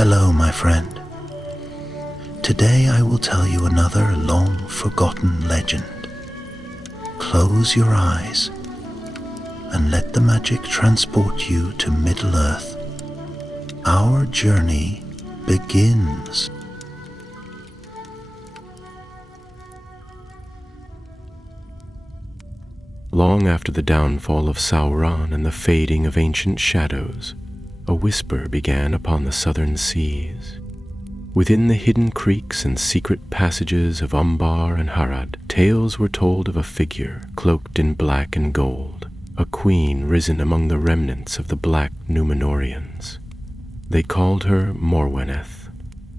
Hello, my friend. Today I will tell you another long-forgotten legend. Close your eyes and let the magic transport you to Middle-earth. Our journey begins. Long after the downfall of Sauron and the fading of ancient shadows, a whisper began upon the southern seas. Within the hidden creeks and secret passages of Umbar and Harad, tales were told of a figure cloaked in black and gold, a queen risen among the remnants of the black Númenóreans. They called her Morweneth,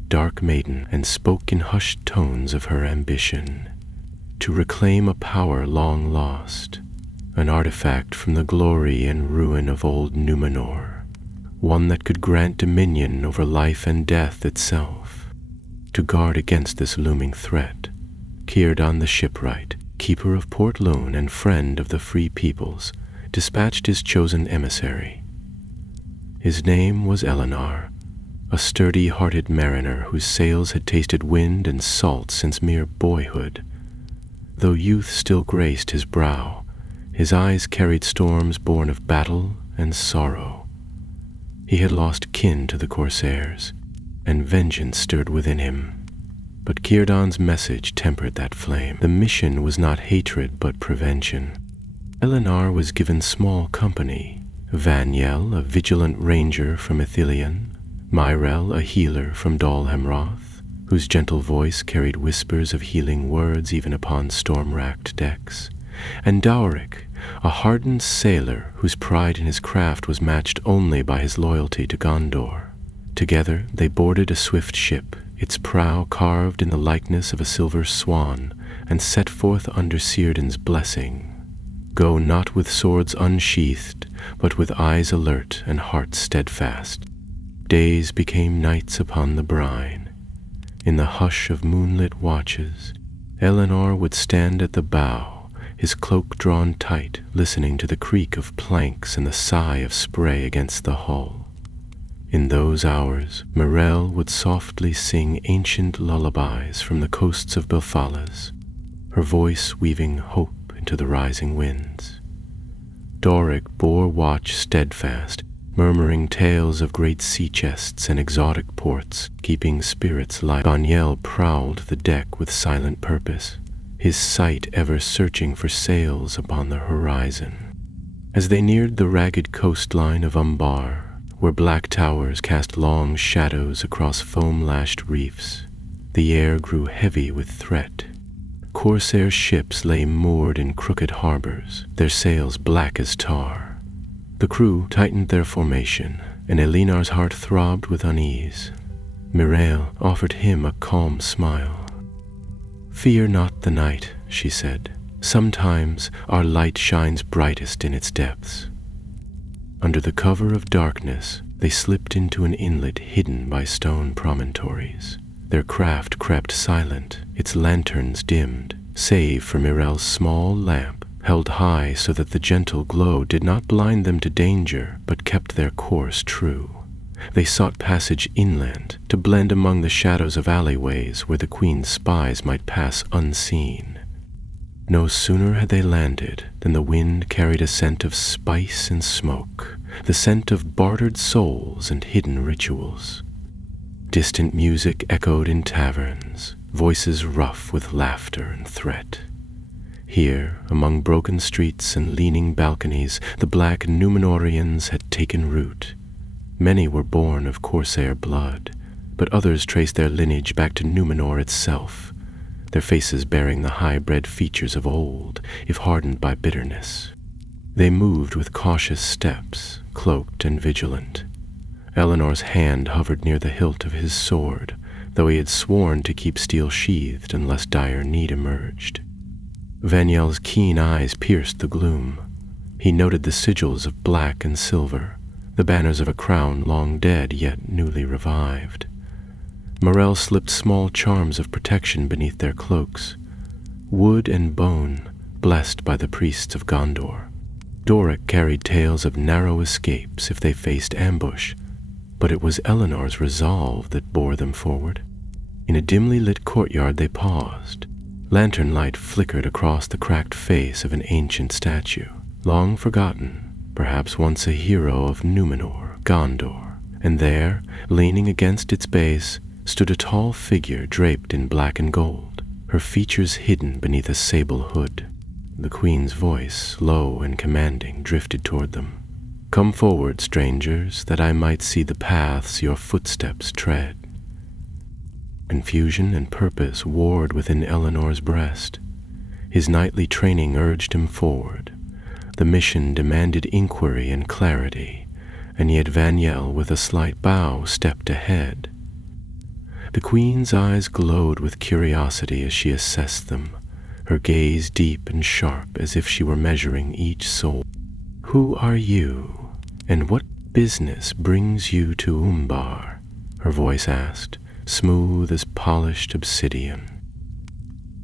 dark maiden, and spoke in hushed tones of her ambition to reclaim a power long lost, an artifact from the glory and ruin of old Númenor, one that could grant dominion over life and death itself. To guard against this looming threat, Círdan the shipwright, keeper of Port Lune and friend of the free peoples, dispatched his chosen emissary. His name was Eleanor, a sturdy-hearted mariner whose sails had tasted wind and salt since mere boyhood. Though youth still graced his brow, his eyes carried storms born of battle and sorrow. He had lost kin to the corsairs, and vengeance stirred within him. But Círdan's message tempered that flame. The mission was not hatred but prevention. Eleanor was given small company: Vaniel, a vigilant ranger from Ithilien, Myrel, a healer from Dol Amroth, whose gentle voice carried whispers of healing words even upon storm-racked decks, and Dowric, a hardened sailor whose pride in his craft was matched only by his loyalty to Gondor. Together they boarded a swift ship, its prow carved in the likeness of a silver swan, and set forth under Círdan's blessing. Go not with swords unsheathed, but with eyes alert and hearts steadfast. Days became nights upon the brine. In the hush of moonlit watches, Eleanor would stand at the bow, his cloak drawn tight, listening to the creak of planks and the sigh of spray against the hull. In those hours, Myrel would softly sing ancient lullabies from the coasts of Belfalas, her voice weaving hope into the rising winds. Doric bore watch steadfast, murmuring tales of great sea chests and exotic ports, keeping spirits light. Vaniel prowled the deck with silent purpose, his sight ever searching for sails upon the horizon. As they neared the ragged coastline of Umbar, where black towers cast long shadows across foam-lashed reefs, the air grew heavy with threat. Corsair ships lay moored in crooked harbors, their sails black as tar. The crew tightened their formation, and Eleanor's heart throbbed with unease. Myrel offered him a calm smile. "Fear not the night," she said. "Sometimes our light shines brightest in its depths." Under the cover of darkness, they slipped into an inlet hidden by stone promontories. Their craft crept silent, its lanterns dimmed, save for Myrel's small lamp, held high so that the gentle glow did not blind them to danger, but kept their course true. They sought passage inland, to blend among the shadows of alleyways where the Queen's spies might pass unseen. No sooner had they landed than the wind carried a scent of spice and smoke, the scent of bartered souls and hidden rituals. Distant music echoed in taverns, voices rough with laughter and threat. Here, among broken streets and leaning balconies, the black Númenóreans had taken root. Many were born of Corsair blood, but others traced their lineage back to Númenor itself, their faces bearing the high-bred features of old, if hardened by bitterness. They moved with cautious steps, cloaked and vigilant. Eleanor's hand hovered near the hilt of his sword, though he had sworn to keep steel sheathed unless dire need emerged. Vaniel's keen eyes pierced the gloom. He noted the sigils of black and silver, the banners of a crown long dead yet newly revived. Myrel slipped small charms of protection beneath their cloaks, wood and bone, blessed by the priests of Gondor. Doric carried tales of narrow escapes if they faced ambush, but it was Eleanor's resolve that bore them forward. In a dimly lit courtyard they paused. Lantern light flickered across the cracked face of an ancient statue, long forgotten, perhaps once a hero of Númenor, Gondor, and there, leaning against its base, stood a tall figure draped in black and gold, her features hidden beneath a sable hood. The queen's voice, low and commanding, drifted toward them. "Come forward, strangers, that I might see the paths your footsteps tread." Confusion and purpose warred within Eleanor's breast. His knightly training urged him forward. The mission demanded inquiry and clarity, and yet Vaniel, with a slight bow, stepped ahead. The queen's eyes glowed with curiosity as she assessed them, her gaze deep and sharp as if she were measuring each soul. "Who are you, and what business brings you to Umbar?" her voice asked, smooth as polished obsidian.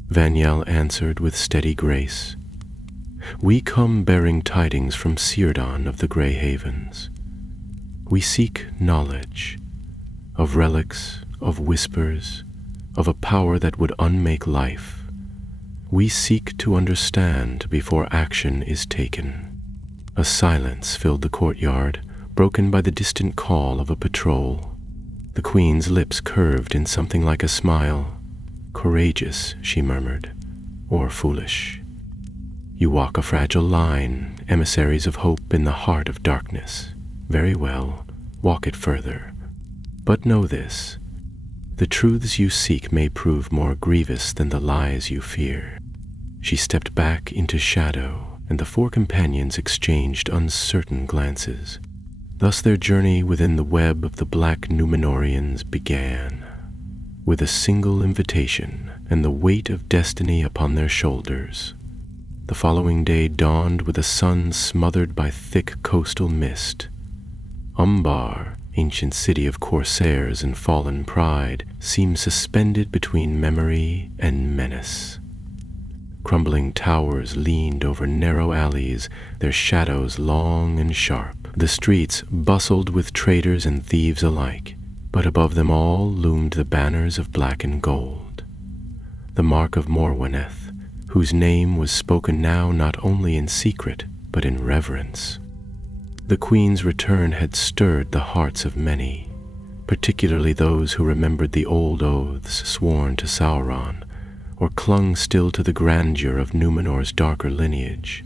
Vaniel answered with steady grace, "We come bearing tidings from Círdan of the Grey Havens. We seek knowledge, of relics, of whispers, of a power that would unmake life. We seek to understand before action is taken." A silence filled the courtyard, broken by the distant call of a patrol. The queen's lips curved in something like a smile. "Courageous," she murmured, "or foolish. You walk a fragile line, emissaries of hope in the heart of darkness. Very well, walk it further. But know this, the truths you seek may prove more grievous than the lies you fear." She stepped back into shadow, and the four companions exchanged uncertain glances. Thus their journey within the web of the black Númenóreans began. With a single invitation and the weight of destiny upon their shoulders, the following day dawned with a sun smothered by thick coastal mist. Umbar, ancient city of corsairs and fallen pride, seemed suspended between memory and menace. Crumbling towers leaned over narrow alleys, their shadows long and sharp. The streets bustled with traders and thieves alike, but above them all loomed the banners of black and gold. The mark of Morweneth, whose name was spoken now not only in secret, but in reverence. The queen's return had stirred the hearts of many, particularly those who remembered the old oaths sworn to Sauron, or clung still to the grandeur of Númenor's darker lineage.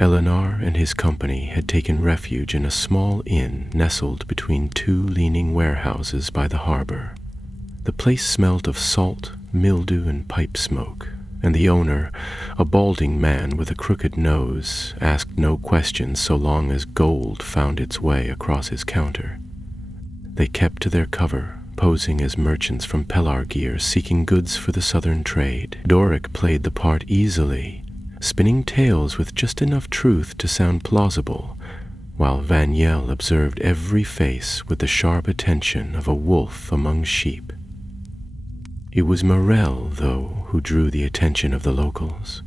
Eleanor and his company had taken refuge in a small inn nestled between two leaning warehouses by the harbor. The place smelt of salt, mildew, and pipe smoke, and the owner, a balding man with a crooked nose, asked no questions so long as gold found its way across his counter. They kept to their cover, posing as merchants from Pelargir seeking goods for the southern trade. Doric played the part easily, spinning tales with just enough truth to sound plausible, while Vaniel observed every face with the sharp attention of a wolf among sheep. It was Morel, though, who drew the attention of the locals.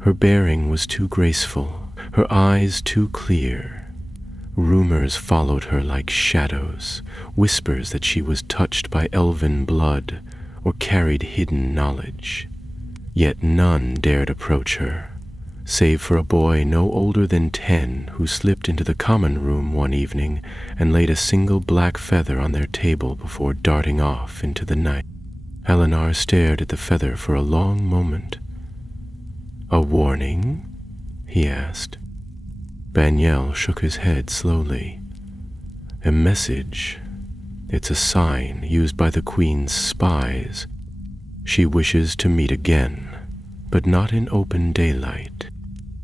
Her bearing was too graceful, her eyes too clear. Rumors followed her like shadows, whispers that she was touched by elven blood or carried hidden knowledge. Yet none dared approach her, save for a boy no older than 10 who slipped into the common room one evening and laid a single black feather on their table before darting off into the night. Eleanor stared at the feather for a long moment. "A warning?" he asked. Vaniel shook his head slowly. "A message. It's a sign used by the Queen's spies. She wishes to meet again, but not in open daylight."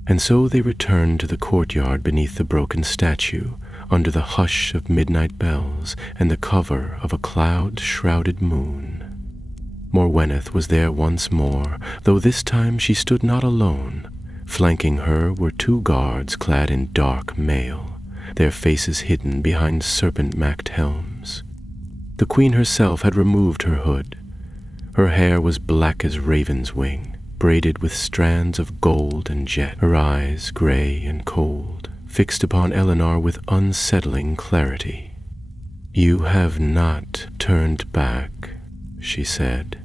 And so they returned to the courtyard beneath the broken statue, under the hush of midnight bells and the cover of a cloud-shrouded moon. Morweneth was there once more, though this time she stood not alone. Flanking her were 2 guards clad in dark mail, their faces hidden behind serpent-macked helms. The queen herself had removed her hood. Her hair was black as raven's wing, braided with strands of gold and jet, her eyes gray and cold, fixed upon Eleanor with unsettling clarity. "You have not turned back," she said.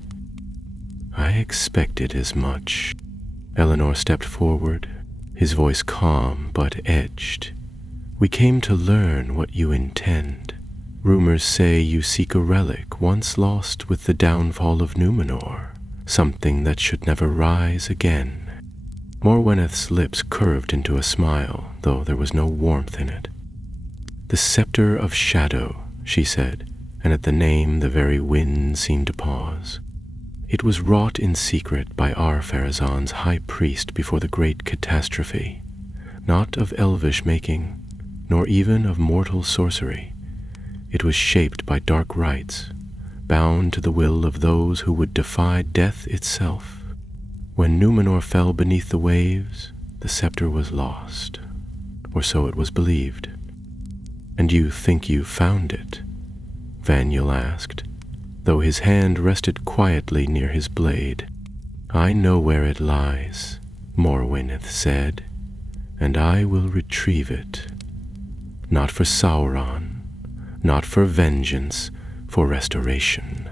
"I expected as much." Eleanor stepped forward, his voice calm but edged. "We came to learn what you intend. Rumors say you seek a relic once lost with the downfall of Númenor, something that should never rise again." Morweneth's lips curved into a smile, though there was no warmth in it. "The Scepter of Shadow," she said, and at the name the very wind seemed to pause. "It was wrought in secret by Ar-Pharazôn's high priest before the great catastrophe, not of elvish making, nor even of mortal sorcery. It was shaped by dark rites, bound to the will of those who would defy death itself. When Númenor fell beneath the waves, the scepter was lost, or so it was believed." "And you think you found it?" Vanyel asked, though his hand rested quietly near his blade. "I know where it lies," Morweneth said, "and I will retrieve it. Not for Sauron, not for vengeance, for restoration.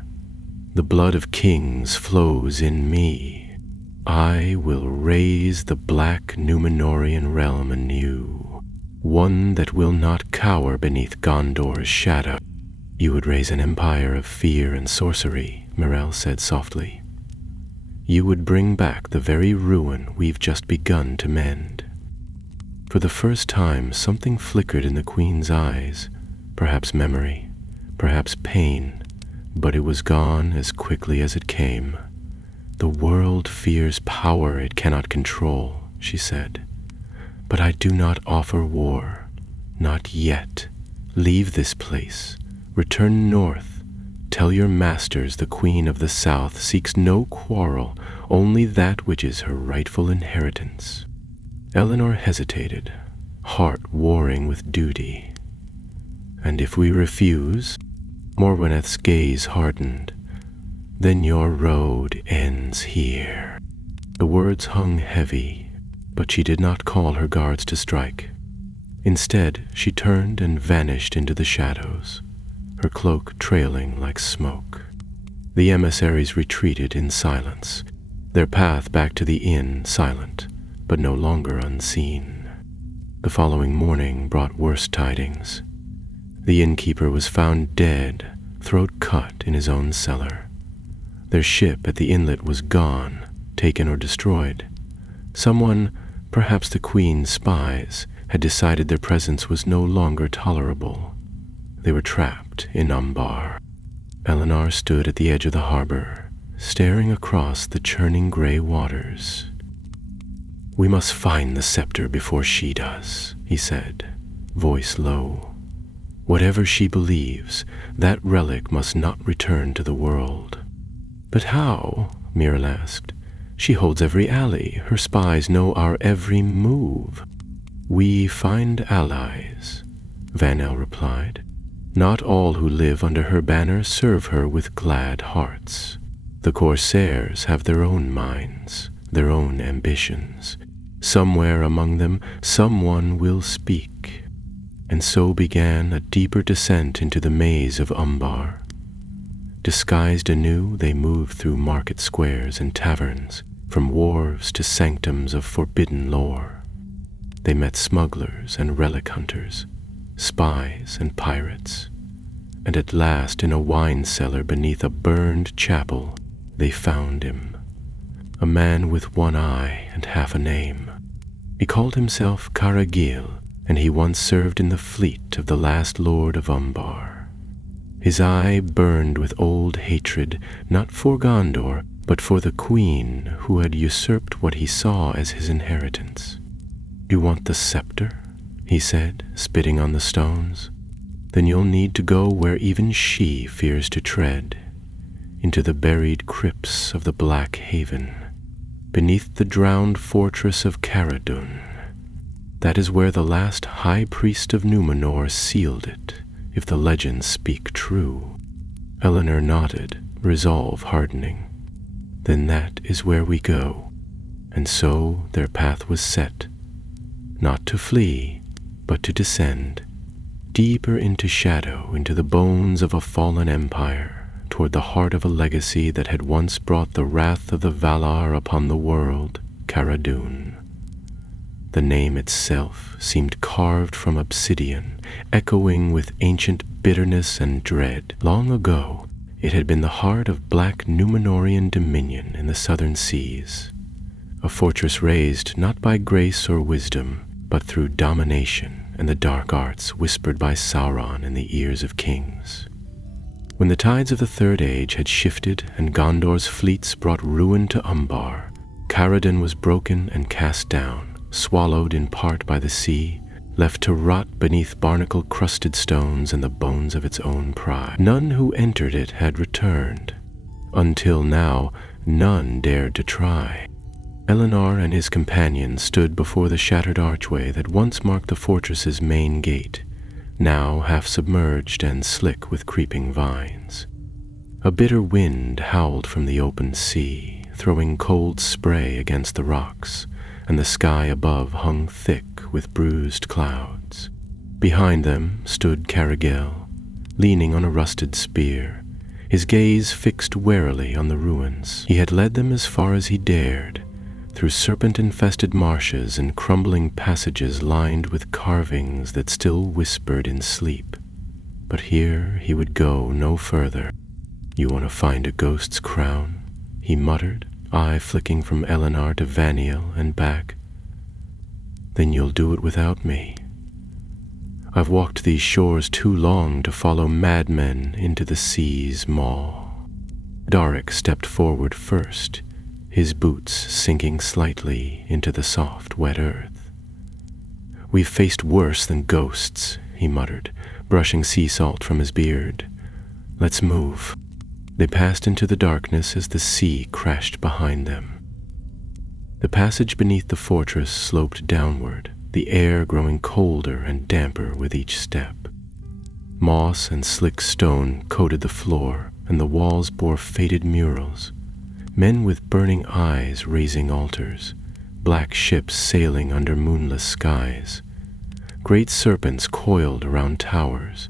The blood of kings flows in me. I will raise the black Númenórean realm anew, one that will not cower beneath Gondor's shadow." "You would raise an empire of fear and sorcery," Mirel said softly. "You would bring back the very ruin we've just begun to mend." For the first time, something flickered in the Queen's eyes, perhaps memory, perhaps pain, but it was gone as quickly as it came. "The world fears power it cannot control," she said. "But I do not offer war. Not yet. Leave this place. Return north. Tell your masters the Queen of the South seeks no quarrel, only that which is her rightful inheritance." Eleanor hesitated, heart warring with duty. "And if we refuse?" Morweneth's gaze hardened. "Then your road ends here." The words hung heavy, but she did not call her guards to strike. Instead, she turned and vanished into the shadows, her cloak trailing like smoke. The emissaries retreated in silence, their path back to the inn silent, but no longer unseen. The following morning brought worse tidings. The innkeeper was found dead, throat cut in his own cellar. Their ship at the inlet was gone, taken or destroyed. Someone, perhaps the Queen's spies, had decided their presence was no longer tolerable. They were trapped in Umbar. Eleanor stood at the edge of the harbor, staring across the churning gray waters. "We must find the scepter before she does," he said, voice low. "Whatever she believes, that relic must not return to the world." "But how?" Mirel asked. "She holds every alley. Her spies know our every move." "We find allies," Vanel replied. "Not all who live under her banner serve her with glad hearts. The corsairs have their own minds, their own ambitions. Somewhere among them, someone will speak." And so began a deeper descent into the maze of Umbar. Disguised anew, they moved through market squares and taverns, from wharves to sanctums of forbidden lore. They met smugglers and relic hunters, spies and pirates, and at last in a wine cellar beneath a burned chapel, they found him. A man with one eye and half a name. He called himself Caragil, and he once served in the fleet of the last lord of Umbar. His eye burned with old hatred, not for Gondor, but for the Queen who had usurped what he saw as his inheritance. "You want the scepter?" he said, spitting on the stones. "Then you'll need to go where even she fears to tread, into the buried crypts of the Black Haven, beneath the drowned fortress of Caradun. That is where the last High Priest of Númenor sealed it, if the legends speak true." Eleanor nodded, resolve hardening. "Then that is where we go." And so their path was set, not to flee, but to descend, deeper into shadow, into the bones of a fallen empire, toward the heart of a legacy that had once brought the wrath of the Valar upon the world, Cara-Dûn. The name itself seemed carved from obsidian, echoing with ancient bitterness and dread. Long ago, it had been the heart of black Númenórean dominion in the southern seas, a fortress raised not by grace or wisdom, but through domination and the dark arts whispered by Sauron in the ears of kings. When the tides of the Third Age had shifted and Gondor's fleets brought ruin to Umbar, Cara-Dûn was broken and cast down, swallowed in part by the sea, left to rot beneath barnacle-crusted stones and the bones of its own pride. None who entered it had returned. Until now, none dared to try. Eleanor and his companions stood before the shattered archway that once marked the fortress's main gate, now half submerged and slick with creeping vines. A bitter wind howled from the open sea, throwing cold spray against the rocks, and the sky above hung thick with bruised clouds. Behind them stood Caragel, leaning on a rusted spear, his gaze fixed warily on the ruins. He had led them as far as he dared, through serpent-infested marshes and crumbling passages lined with carvings that still whispered in sleep. But here he would go no further. "You want to find a ghost's crown?" he muttered, eye flicking from Eleanor to Vaniel and back. "Then you'll do it without me. I've walked these shores too long to follow madmen into the sea's maw." Doric stepped forward first, his boots sinking slightly into the soft, wet earth. "We've faced worse than ghosts," he muttered, brushing sea salt from his beard. "Let's move." They passed into the darkness as the sea crashed behind them. The passage beneath the fortress sloped downward, the air growing colder and damper with each step. Moss and slick stone coated the floor, and the walls bore faded murals. Men with burning eyes raising altars, black ships sailing under moonless skies. Great serpents coiled around towers.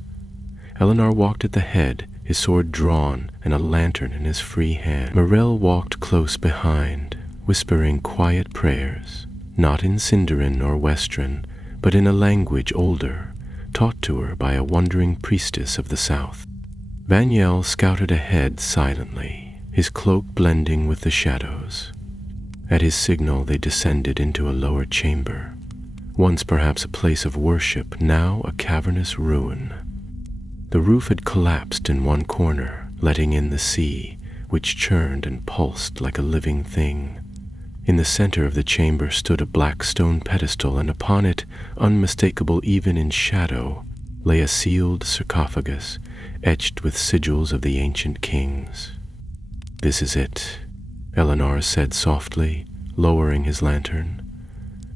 Eleanor walked at the head, his sword drawn and a lantern in his free hand. Morel walked close behind, whispering quiet prayers, not in Sindarin or Westron, but in a language older, taught to her by a wandering priestess of the south. Vaniel scouted ahead silently, his cloak blending with the shadows. At his signal they descended into a lower chamber, once perhaps a place of worship, now a cavernous ruin. The roof had collapsed in one corner, letting in the sea, which churned and pulsed like a living thing. In the center of the chamber stood a black stone pedestal, and upon it, unmistakable even in shadow, lay a sealed sarcophagus, etched with sigils of the ancient kings. "This is it," Eleanor said softly, lowering his lantern.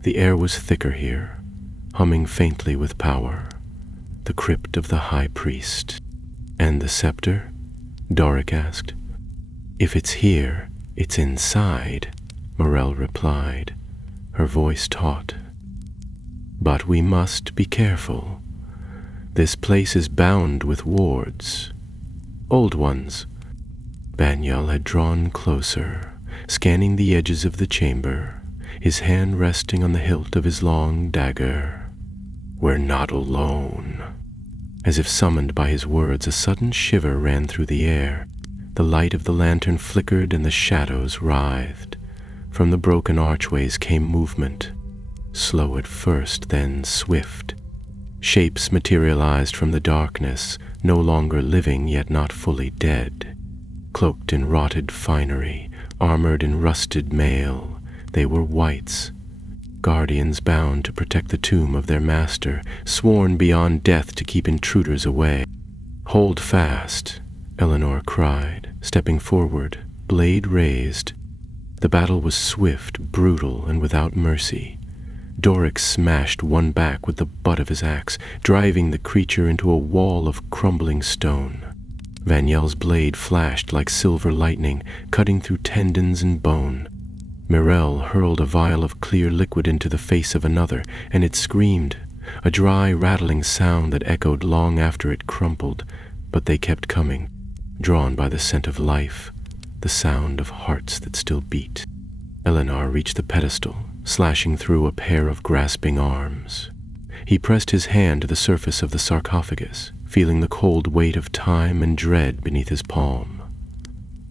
The air was thicker here, humming faintly with power. The crypt of the high priest. "And the scepter?" Doric asked. "If it's here, it's inside," Morel replied, her voice taut. "But we must be careful. This place is bound with wards. Old ones." Vaniel had drawn closer, scanning the edges of the chamber, his hand resting on the hilt of his long dagger. "We're not alone." As if summoned by his words, a sudden shiver ran through the air. The light of the lantern flickered and the shadows writhed. From the broken archways came movement, slow at first, then swift. Shapes materialized from the darkness, no longer living yet not fully dead. Cloaked in rotted finery, armored in rusted mail, they were wights, guardians bound to protect the tomb of their master, sworn beyond death to keep intruders away. "Hold fast," Eleanor cried, stepping forward, blade raised. The battle was swift, brutal, and without mercy. Doric smashed one back with the butt of his axe, driving the creature into a wall of crumbling stone. Vaniel's blade flashed like silver lightning, cutting through tendons and bone. Morel hurled a vial of clear liquid into the face of another, and it screamed, a dry, rattling sound that echoed long after it crumpled, but they kept coming, drawn by the scent of life, the sound of hearts that still beat. Eleanor reached the pedestal, slashing through a pair of grasping arms. He pressed his hand to the surface of the sarcophagus, feeling the cold weight of time and dread beneath his palm.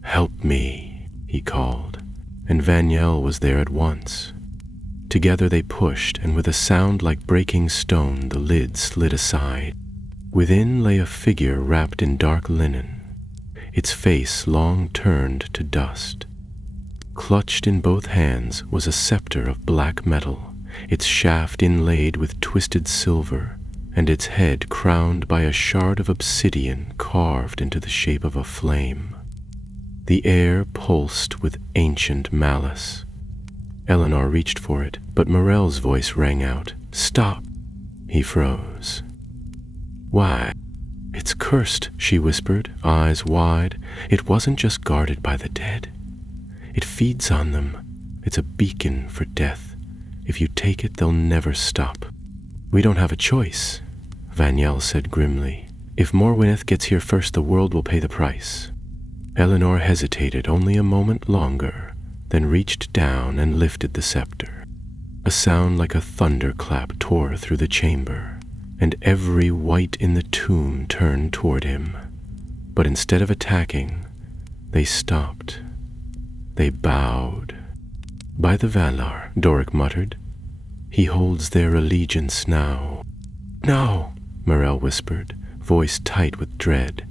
"Help me," he called, and Vaniel was there at once. Together they pushed, and with a sound like breaking stone, the lid slid aside. Within lay a figure wrapped in dark linen, its face long turned to dust. Clutched in both hands was a scepter of black metal, its shaft inlaid with twisted silver, and its head crowned by a shard of obsidian carved into the shape of a flame. The air pulsed with ancient malice. Eleanor reached for it, but Morel's voice rang out. "Stop!" He froze. "Why? It's cursed," she whispered, eyes wide. "It wasn't just guarded by the dead. It feeds on them. It's a beacon for death. If you take it, they'll never stop." "We don't have a choice," Vaniel said grimly. "If Morweneth gets here first, the world will pay the price." Eleanor hesitated only a moment longer, then reached down and lifted the scepter. A sound like a thunderclap tore through the chamber, and every wight in the tomb turned toward him. But instead of attacking, they stopped. They bowed. "By the Valar," Doric muttered. "He holds their allegiance now." "No," Morel whispered, voice tight with dread.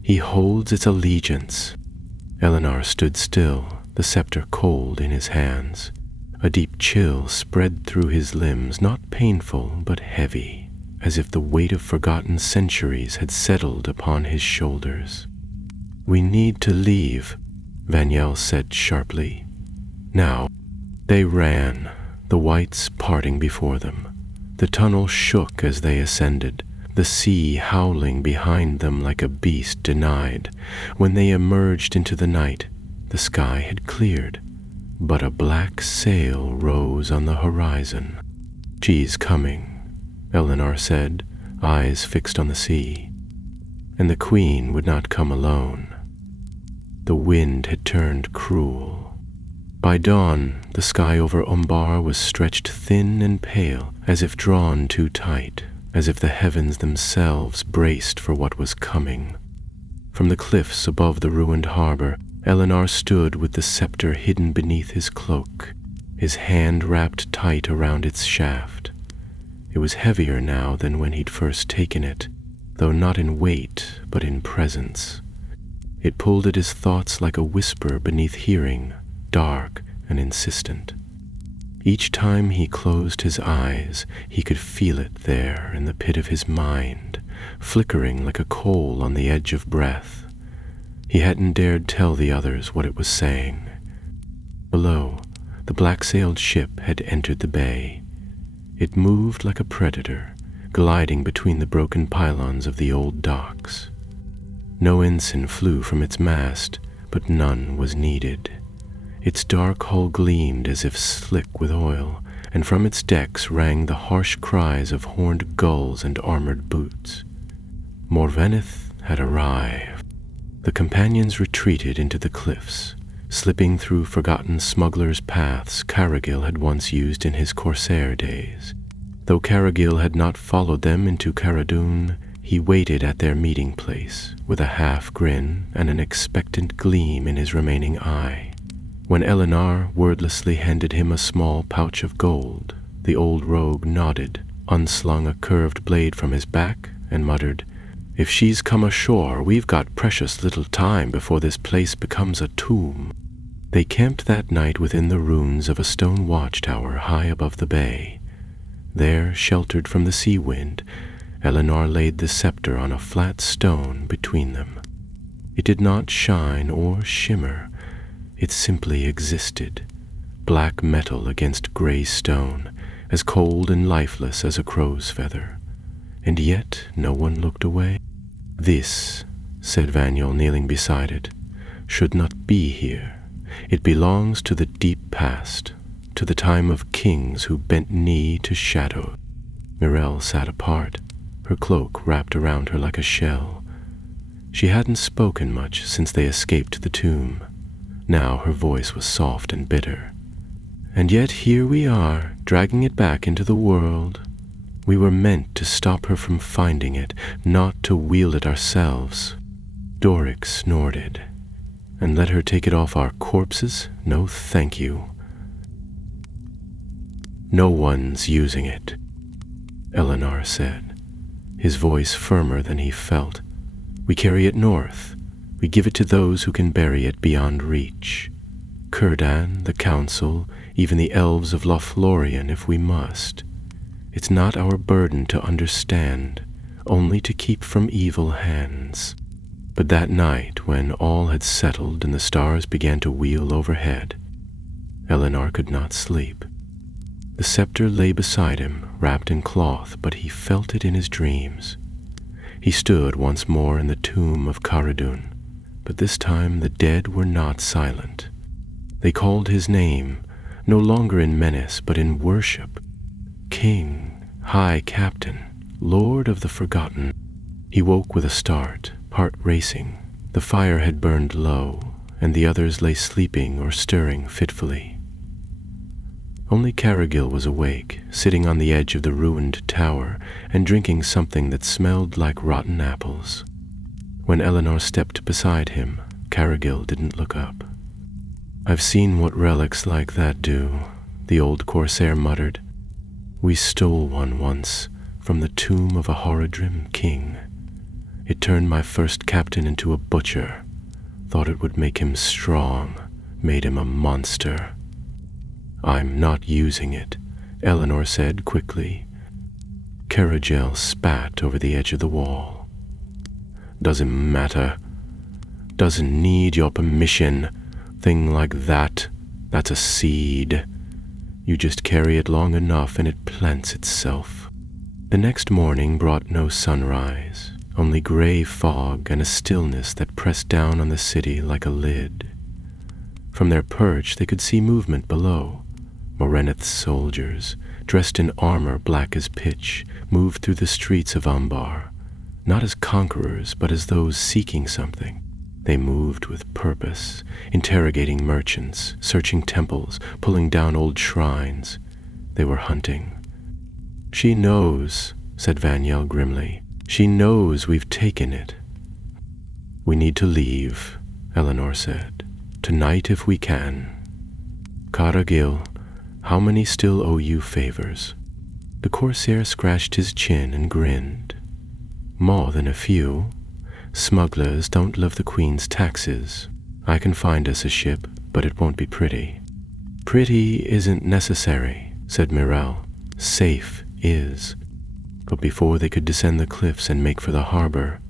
"He holds its allegiance." Eleanor stood still, the scepter cold in his hands. A deep chill spread through his limbs, not painful but heavy, as if the weight of forgotten centuries had settled upon his shoulders. "We need to leave," Vaniel said sharply. "Now." They ran, the wights parting before them. The tunnel shook as they ascended, the sea howling behind them like a beast denied. When they emerged into the night, the sky had cleared, but a black sail rose on the horizon. "She's coming," Eleanor said, eyes fixed on the sea. And the queen would not come alone. The wind had turned cruel. By dawn, the sky over Umbar was stretched thin and pale, as if drawn too tight, as if the heavens themselves braced for what was coming. From the cliffs above the ruined harbor, Eleanor stood with the scepter hidden beneath his cloak, his hand wrapped tight around its shaft. It was heavier now than when he'd first taken it, though not in weight, but in presence. It pulled at his thoughts like a whisper beneath hearing, dark and insistent. Each time he closed his eyes, he could feel it there in the pit of his mind, flickering like a coal on the edge of breath. He hadn't dared tell the others what it was saying. Below, the black-sailed ship had entered the bay. It moved like a predator, gliding between the broken pylons of the old docks. No ensign flew from its mast, but none was needed. Its dark hull gleamed as if slick with oil, and from its decks rang the harsh cries of horned gulls and armored boots. Morweneth had arrived. The companions retreated into the cliffs, slipping through forgotten smugglers' paths Caragil had once used in his corsair days. Though Caragil had not followed them into Caradun, he waited at their meeting place, with a half-grin and an expectant gleam in his remaining eye. When Eleanor wordlessly handed him a small pouch of gold, the old rogue nodded, unslung a curved blade from his back, and muttered, "If she's come ashore, we've got precious little time before this place becomes a tomb." They camped that night within the ruins of a stone watchtower high above the bay. There, sheltered from the sea wind, Eleanor laid the scepter on a flat stone between them. It did not shine or shimmer. It simply existed, black metal against gray stone, as cold and lifeless as a crow's feather. And yet no one looked away. "This," said Vaniel, kneeling beside it, "should not be here. It belongs to the deep past, to the time of kings who bent knee to shadow." Mirelle sat apart, her cloak wrapped around her like a shell. She hadn't spoken much since they escaped the tomb. Now her voice was soft and bitter. And yet here we are, dragging it back into the world. We were meant to stop her from finding it, not to wield it ourselves. Doric snorted. And let her take it off our corpses? No, thank you. No one's using it, Eleanor said, his voice firmer than he felt. We carry it north. We give it to those who can bury it beyond reach. Círdan, the council, even the elves of Lothlorien if we must. It's not our burden to understand, only to keep from evil hands. But that night, when all had settled and the stars began to wheel overhead, Eleanor could not sleep. The scepter lay beside him, wrapped in cloth, but he felt it in his dreams. He stood once more in the tomb of Caradun, but this time the dead were not silent. They called his name, no longer in menace, but in worship. King, High Captain, Lord of the Forgotten. He woke with a start, heart racing. The fire had burned low, and the others lay sleeping or stirring fitfully. Only Cargill was awake, sitting on the edge of the ruined tower and drinking something that smelled like rotten apples. When Eleanor stepped beside him, Cargill didn't look up. "I've seen what relics like that do," the old corsair muttered. "We stole one once from the tomb of a Horadrim king. It turned my first captain into a butcher. Thought it would make him strong, made him a monster." "I'm not using it," Eleanor said quickly. Cargill spat over the edge of the wall. "Doesn't matter. Doesn't need your permission. Thing like that, that's a seed. You just carry it long enough and it plants itself." The next morning brought no sunrise, only gray fog and a stillness that pressed down on the city like a lid. From their perch they could see movement below. Moreneth's soldiers, dressed in armor black as pitch, moved through the streets of Umbar, not as conquerors, but as those seeking something. They moved with purpose, interrogating merchants, searching temples, pulling down old shrines. They were hunting. "She knows," said Vaniel grimly. "She knows we've taken it." "We need to leave," Eleanor said. "Tonight if we can. Cargill, how many still owe you favors?" The corsair scratched his chin and grinned. "More than a few. Smugglers don't love the Queen's taxes. I can find us a ship, but it won't be pretty." "Pretty isn't necessary," said Mirelle. "Safe is." But before they could descend the cliffs and make for the harbor,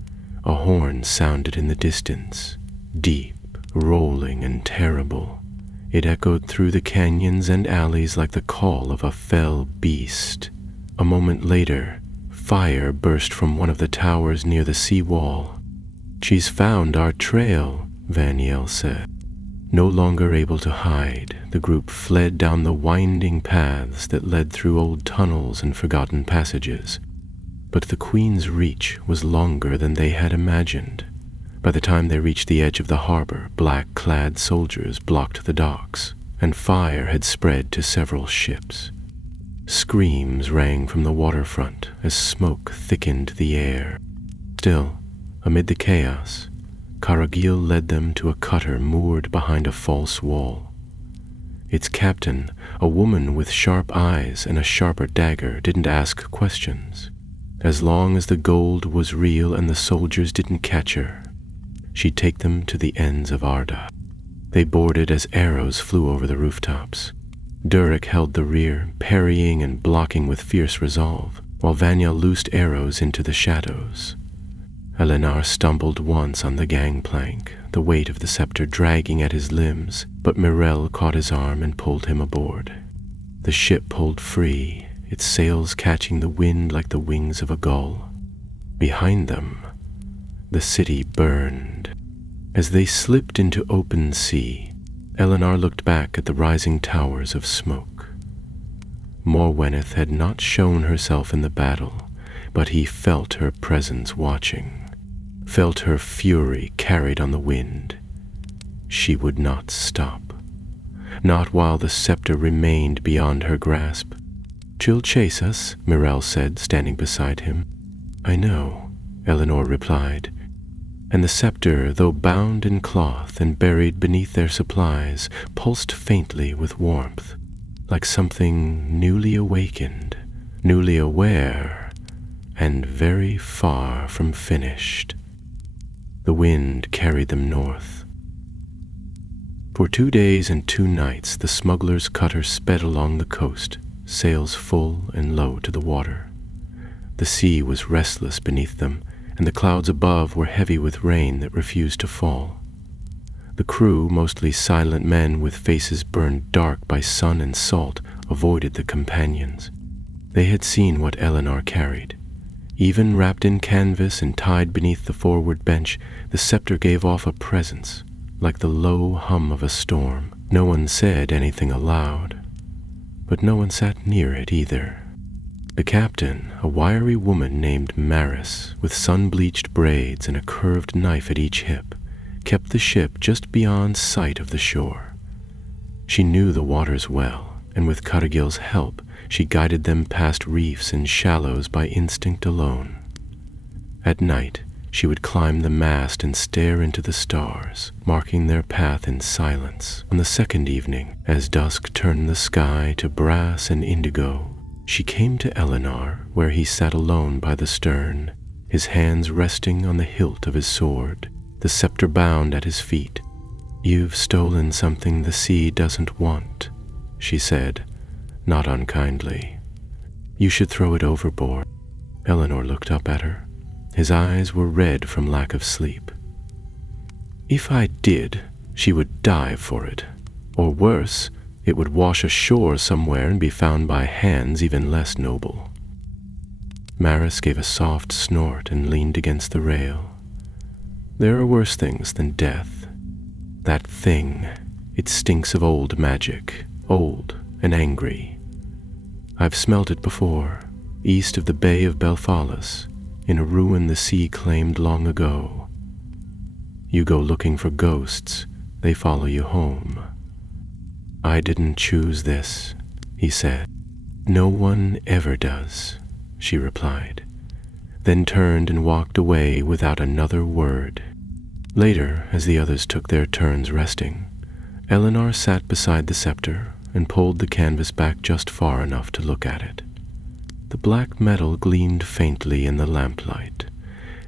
a horn sounded in the distance, deep, rolling and terrible. It echoed through the canyons and alleys like the call of a fell beast. A moment later, fire burst from one of the towers near the sea wall. "She's found our trail," Vaniel said. No longer able to hide, the group fled down the winding paths that led through old tunnels and forgotten passages. But the Queen's reach was longer than they had imagined. By the time they reached the edge of the harbor, black-clad soldiers blocked the docks, and fire had spread to several ships. Screams rang from the waterfront as smoke thickened the air. Still, amid the chaos, Cargill led them to a cutter moored behind a false wall. Its captain, a woman with sharp eyes and a sharper dagger, didn't ask questions. As long as the gold was real and the soldiers didn't catch her, she'd take them to the ends of Arda. They boarded as arrows flew over the rooftops. Durick held the rear, parrying and blocking with fierce resolve, while Vaniel loosed arrows into the shadows. Eleanor stumbled once on the gangplank, the weight of the scepter dragging at his limbs, but Mirelle caught his arm and pulled him aboard. The ship pulled free, its sails catching the wind like the wings of a gull. Behind them, the city burned. As they slipped into open sea, Eleanor looked back at the rising towers of smoke. Morweneth had not shown herself in the battle, but he felt her presence watching, felt her fury carried on the wind. She would not stop, not while the scepter remained beyond her grasp. "She'll chase us," Mirel said, standing beside him. "I know," Eleanor replied, and the scepter, though bound in cloth and buried beneath their supplies, pulsed faintly with warmth, like something newly awakened, newly aware, and very far from finished. The wind carried them north. For 2 days and 2 nights the smugglers' cutter sped along the coast, sails full and low to the water. The sea was restless beneath them, and the clouds above were heavy with rain that refused to fall. The crew, mostly silent men with faces burned dark by sun and salt, avoided the companions. They had seen what Eleanor carried. Even wrapped in canvas and tied beneath the forward bench, the scepter gave off a presence, like the low hum of a storm. No one said anything aloud, but no one sat near it either. The captain, a wiry woman named Maris, with sun-bleached braids and a curved knife at each hip, kept the ship just beyond sight of the shore. She knew the waters well, and with Cargill's help, she guided them past reefs and shallows by instinct alone. At night, she would climb the mast and stare into the stars, marking their path in silence. On the second evening, as dusk turned the sky to brass and indigo, she came to Eleanor, where he sat alone by the stern, his hands resting on the hilt of his sword, the scepter bound at his feet. "You've stolen something the sea doesn't want," she said, not unkindly. "You should throw it overboard." Eleanor looked up at her. His eyes were red from lack of sleep. "If I did, she would dive for it. Or worse, it would wash ashore somewhere and be found by hands even less noble." Maris gave a soft snort and leaned against the rail. "There are worse things than death. That thing, it stinks of old magic, old and angry. I've smelt it before, east of the Bay of Belfalis, in a ruin the sea claimed long ago. You go looking for ghosts, they follow you home." "I didn't choose this," he said. "No one ever does," she replied, then turned and walked away without another word. Later, as the others took their turns resting, Eleanor sat beside the scepter and pulled the canvas back just far enough to look at it. The black metal gleamed faintly in the lamplight,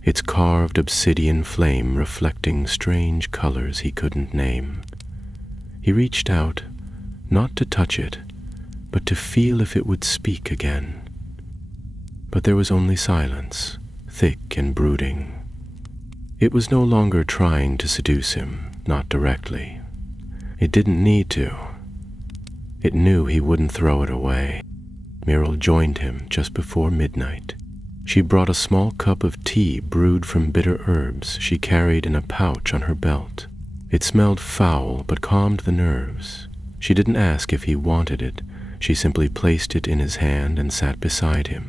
its carved obsidian flame reflecting strange colors he couldn't name. He reached out, not to touch it, but to feel if it would speak again. But there was only silence, thick and brooding. It was no longer trying to seduce him, not directly. It didn't need to. It knew he wouldn't throw it away. Mirel joined him just before midnight. She brought a small cup of tea brewed from bitter herbs she carried in a pouch on her belt. It smelled foul but calmed the nerves. She didn't ask if he wanted it. She simply placed it in his hand and sat beside him.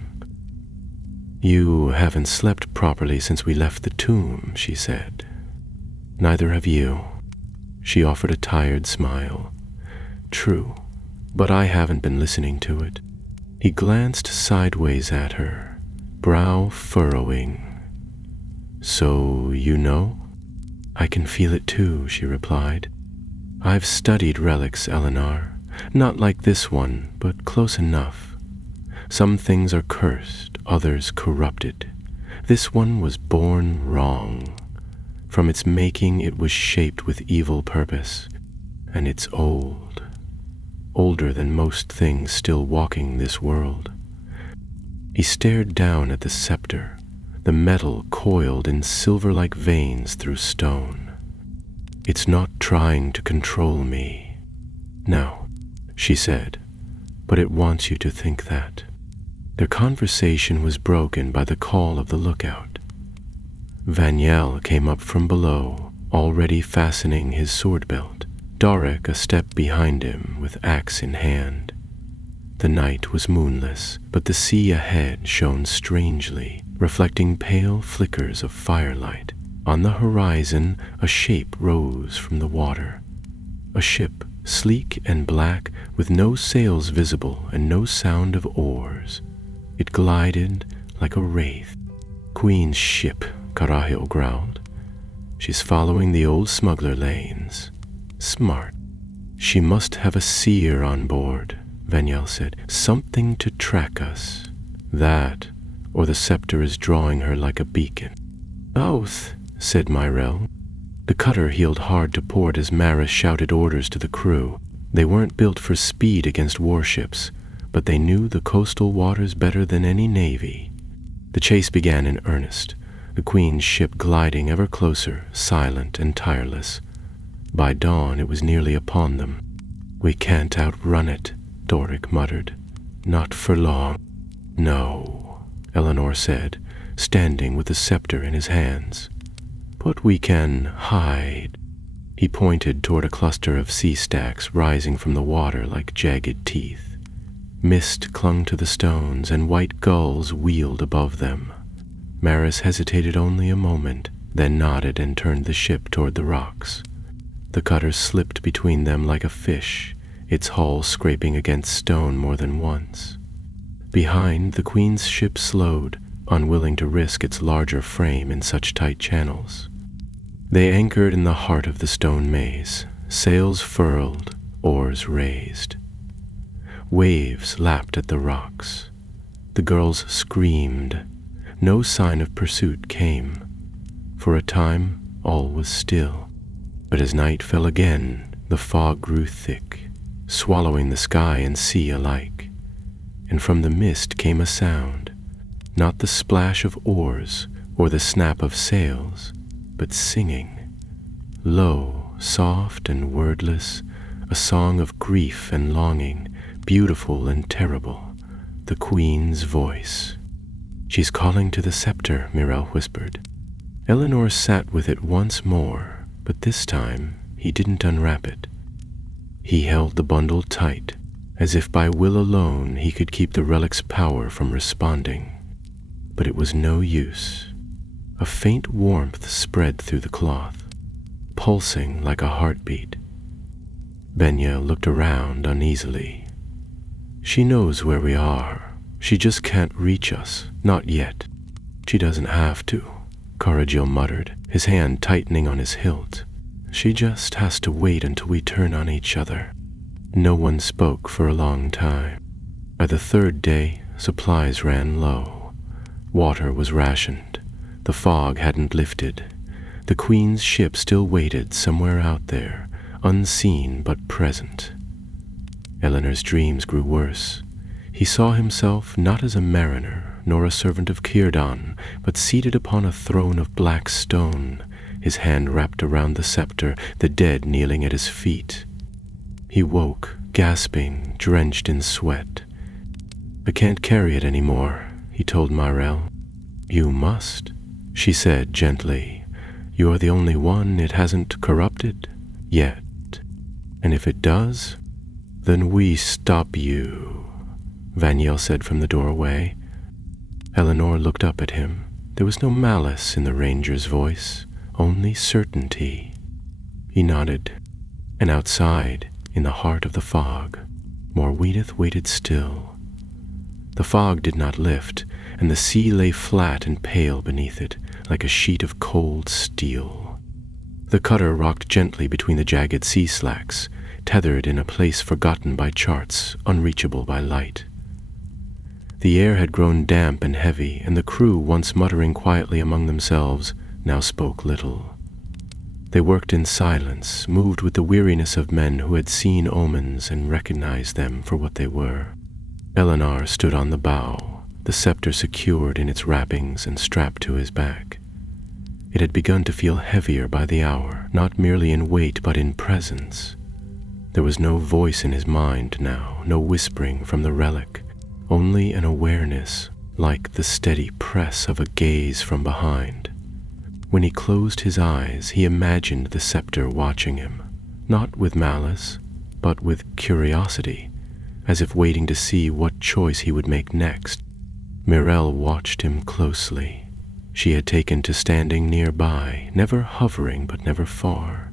"You haven't slept properly since we left the tomb," she said. "Neither have you." She offered a tired smile. "True, but I haven't been listening to it." He glanced sideways at her, brow furrowing. "So you know?" "I can feel it too," she replied. "I've studied relics, Eleanor. Not like this one, but close enough. Some things are cursed, others corrupted. This one was born wrong. From its making it was shaped with evil purpose, and it's old. Older than most things still walking this world." He stared down at the scepter, the metal coiled in silver-like veins through stone. "It's not trying to control me." "No," she said, "but it wants you to think that." Their conversation was broken by the call of the lookout. Vaniel came up from below, already fastening his sword belt. Doric a step behind him with axe in hand. The night was moonless, but the sea ahead shone strangely, reflecting pale flickers of firelight. On the horizon, a shape rose from the water. A ship, sleek and black, with no sails visible and no sound of oars. It glided like a wraith. "Queen's ship," Carahil growled. "She's following the old smuggler lanes. Smart. She must have a seer on board," Veniel said. "Something to track us. That, or the scepter is drawing her like a beacon." "Both," said Myrell. The cutter heeled hard to port as Maris shouted orders to the crew. They weren't built for speed against warships, but they knew the coastal waters better than any navy. The chase began in earnest, the Queen's ship gliding ever closer, silent and tireless. By dawn it was nearly upon them. "We can't outrun it," Doric muttered. "Not for long." "No," Eleanor said, standing with the scepter in his hands. "But we can hide." He pointed toward a cluster of sea stacks rising from the water like jagged teeth. Mist clung to the stones, and white gulls wheeled above them. Maris hesitated only a moment, then nodded and turned the ship toward the rocks. The cutter slipped between them like a fish, its hull scraping against stone more than once. Behind, the Queen's ship slowed, unwilling to risk its larger frame in such tight channels. They anchored in the heart of the stone maze, sails furled, oars raised. Waves lapped at the rocks. The girls screamed. No sign of pursuit came. For a time, all was still. But as night fell again, the fog grew thick, swallowing the sky and sea alike. And from the mist came a sound, not the splash of oars or the snap of sails, but singing. Low, soft and wordless, a song of grief and longing, beautiful and terrible, the Queen's voice. "She's calling to the scepter," Myrell whispered. Eleanor sat with it once more, but this time he didn't unwrap it. He held the bundle tight, as if by will alone he could keep the relic's power from responding. But it was no use. A faint warmth spread through the cloth, pulsing like a heartbeat. Benya looked around uneasily. "She knows where we are. She just can't reach us, not yet." "She doesn't have to," Carajil muttered, his hand tightening on his hilt. "She just has to wait until we turn on each other." No one spoke for a long time. By the third day, supplies ran low. Water was rationed. The fog hadn't lifted. The Queen's ship still waited somewhere out there, unseen but present. Eleanor's dreams grew worse. He saw himself not as a mariner, nor a servant of Círdan, but seated upon a throne of black stone, his hand wrapped around the scepter, the dead kneeling at his feet. He woke, gasping, drenched in sweat. "I can't carry it anymore," he told Myrell. "You must," she said gently. "You're the only one it hasn't corrupted yet. And if it does, then we stop you," Vaniel said from the doorway. Eleanor looked up at him. There was no malice in the ranger's voice, only certainty. He nodded, and outside, in the heart of the fog, Morwedith waited still. The fog did not lift, and the sea lay flat and pale beneath it, like a sheet of cold steel. The cutter rocked gently between the jagged sea slacks, tethered in a place forgotten by charts, unreachable by light. The air had grown damp and heavy, and the crew, once muttering quietly among themselves, now spoke little. They worked in silence, moved with the weariness of men who had seen omens and recognized them for what they were. Eleanor stood on the bow, the scepter secured in its wrappings and strapped to his back. It had begun to feel heavier by the hour, not merely in weight but in presence. There was no voice in his mind now, no whispering from the relic, only an awareness, like the steady press of a gaze from behind. When he closed his eyes, he imagined the scepter watching him, not with malice, but with curiosity, as if waiting to see what choice he would make next. Mirel watched him closely. She had taken to standing nearby, never hovering but never far.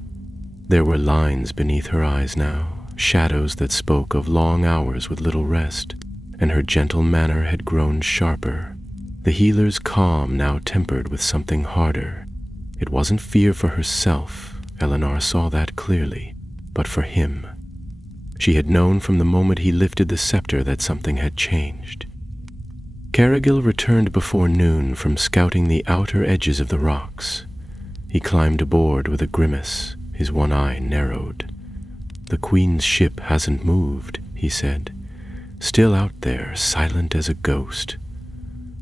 There were lines beneath her eyes now, shadows that spoke of long hours with little rest, and her gentle manner had grown sharper. The healer's calm now tempered with something harder. It wasn't fear for herself, Eleanor saw that clearly, but for him. She had known from the moment he lifted the scepter that something had changed. Cargill returned before noon from scouting the outer edges of the rocks. He climbed aboard with a grimace, his one eye narrowed. "The Queen's ship hasn't moved," he said. "Still out there, silent as a ghost.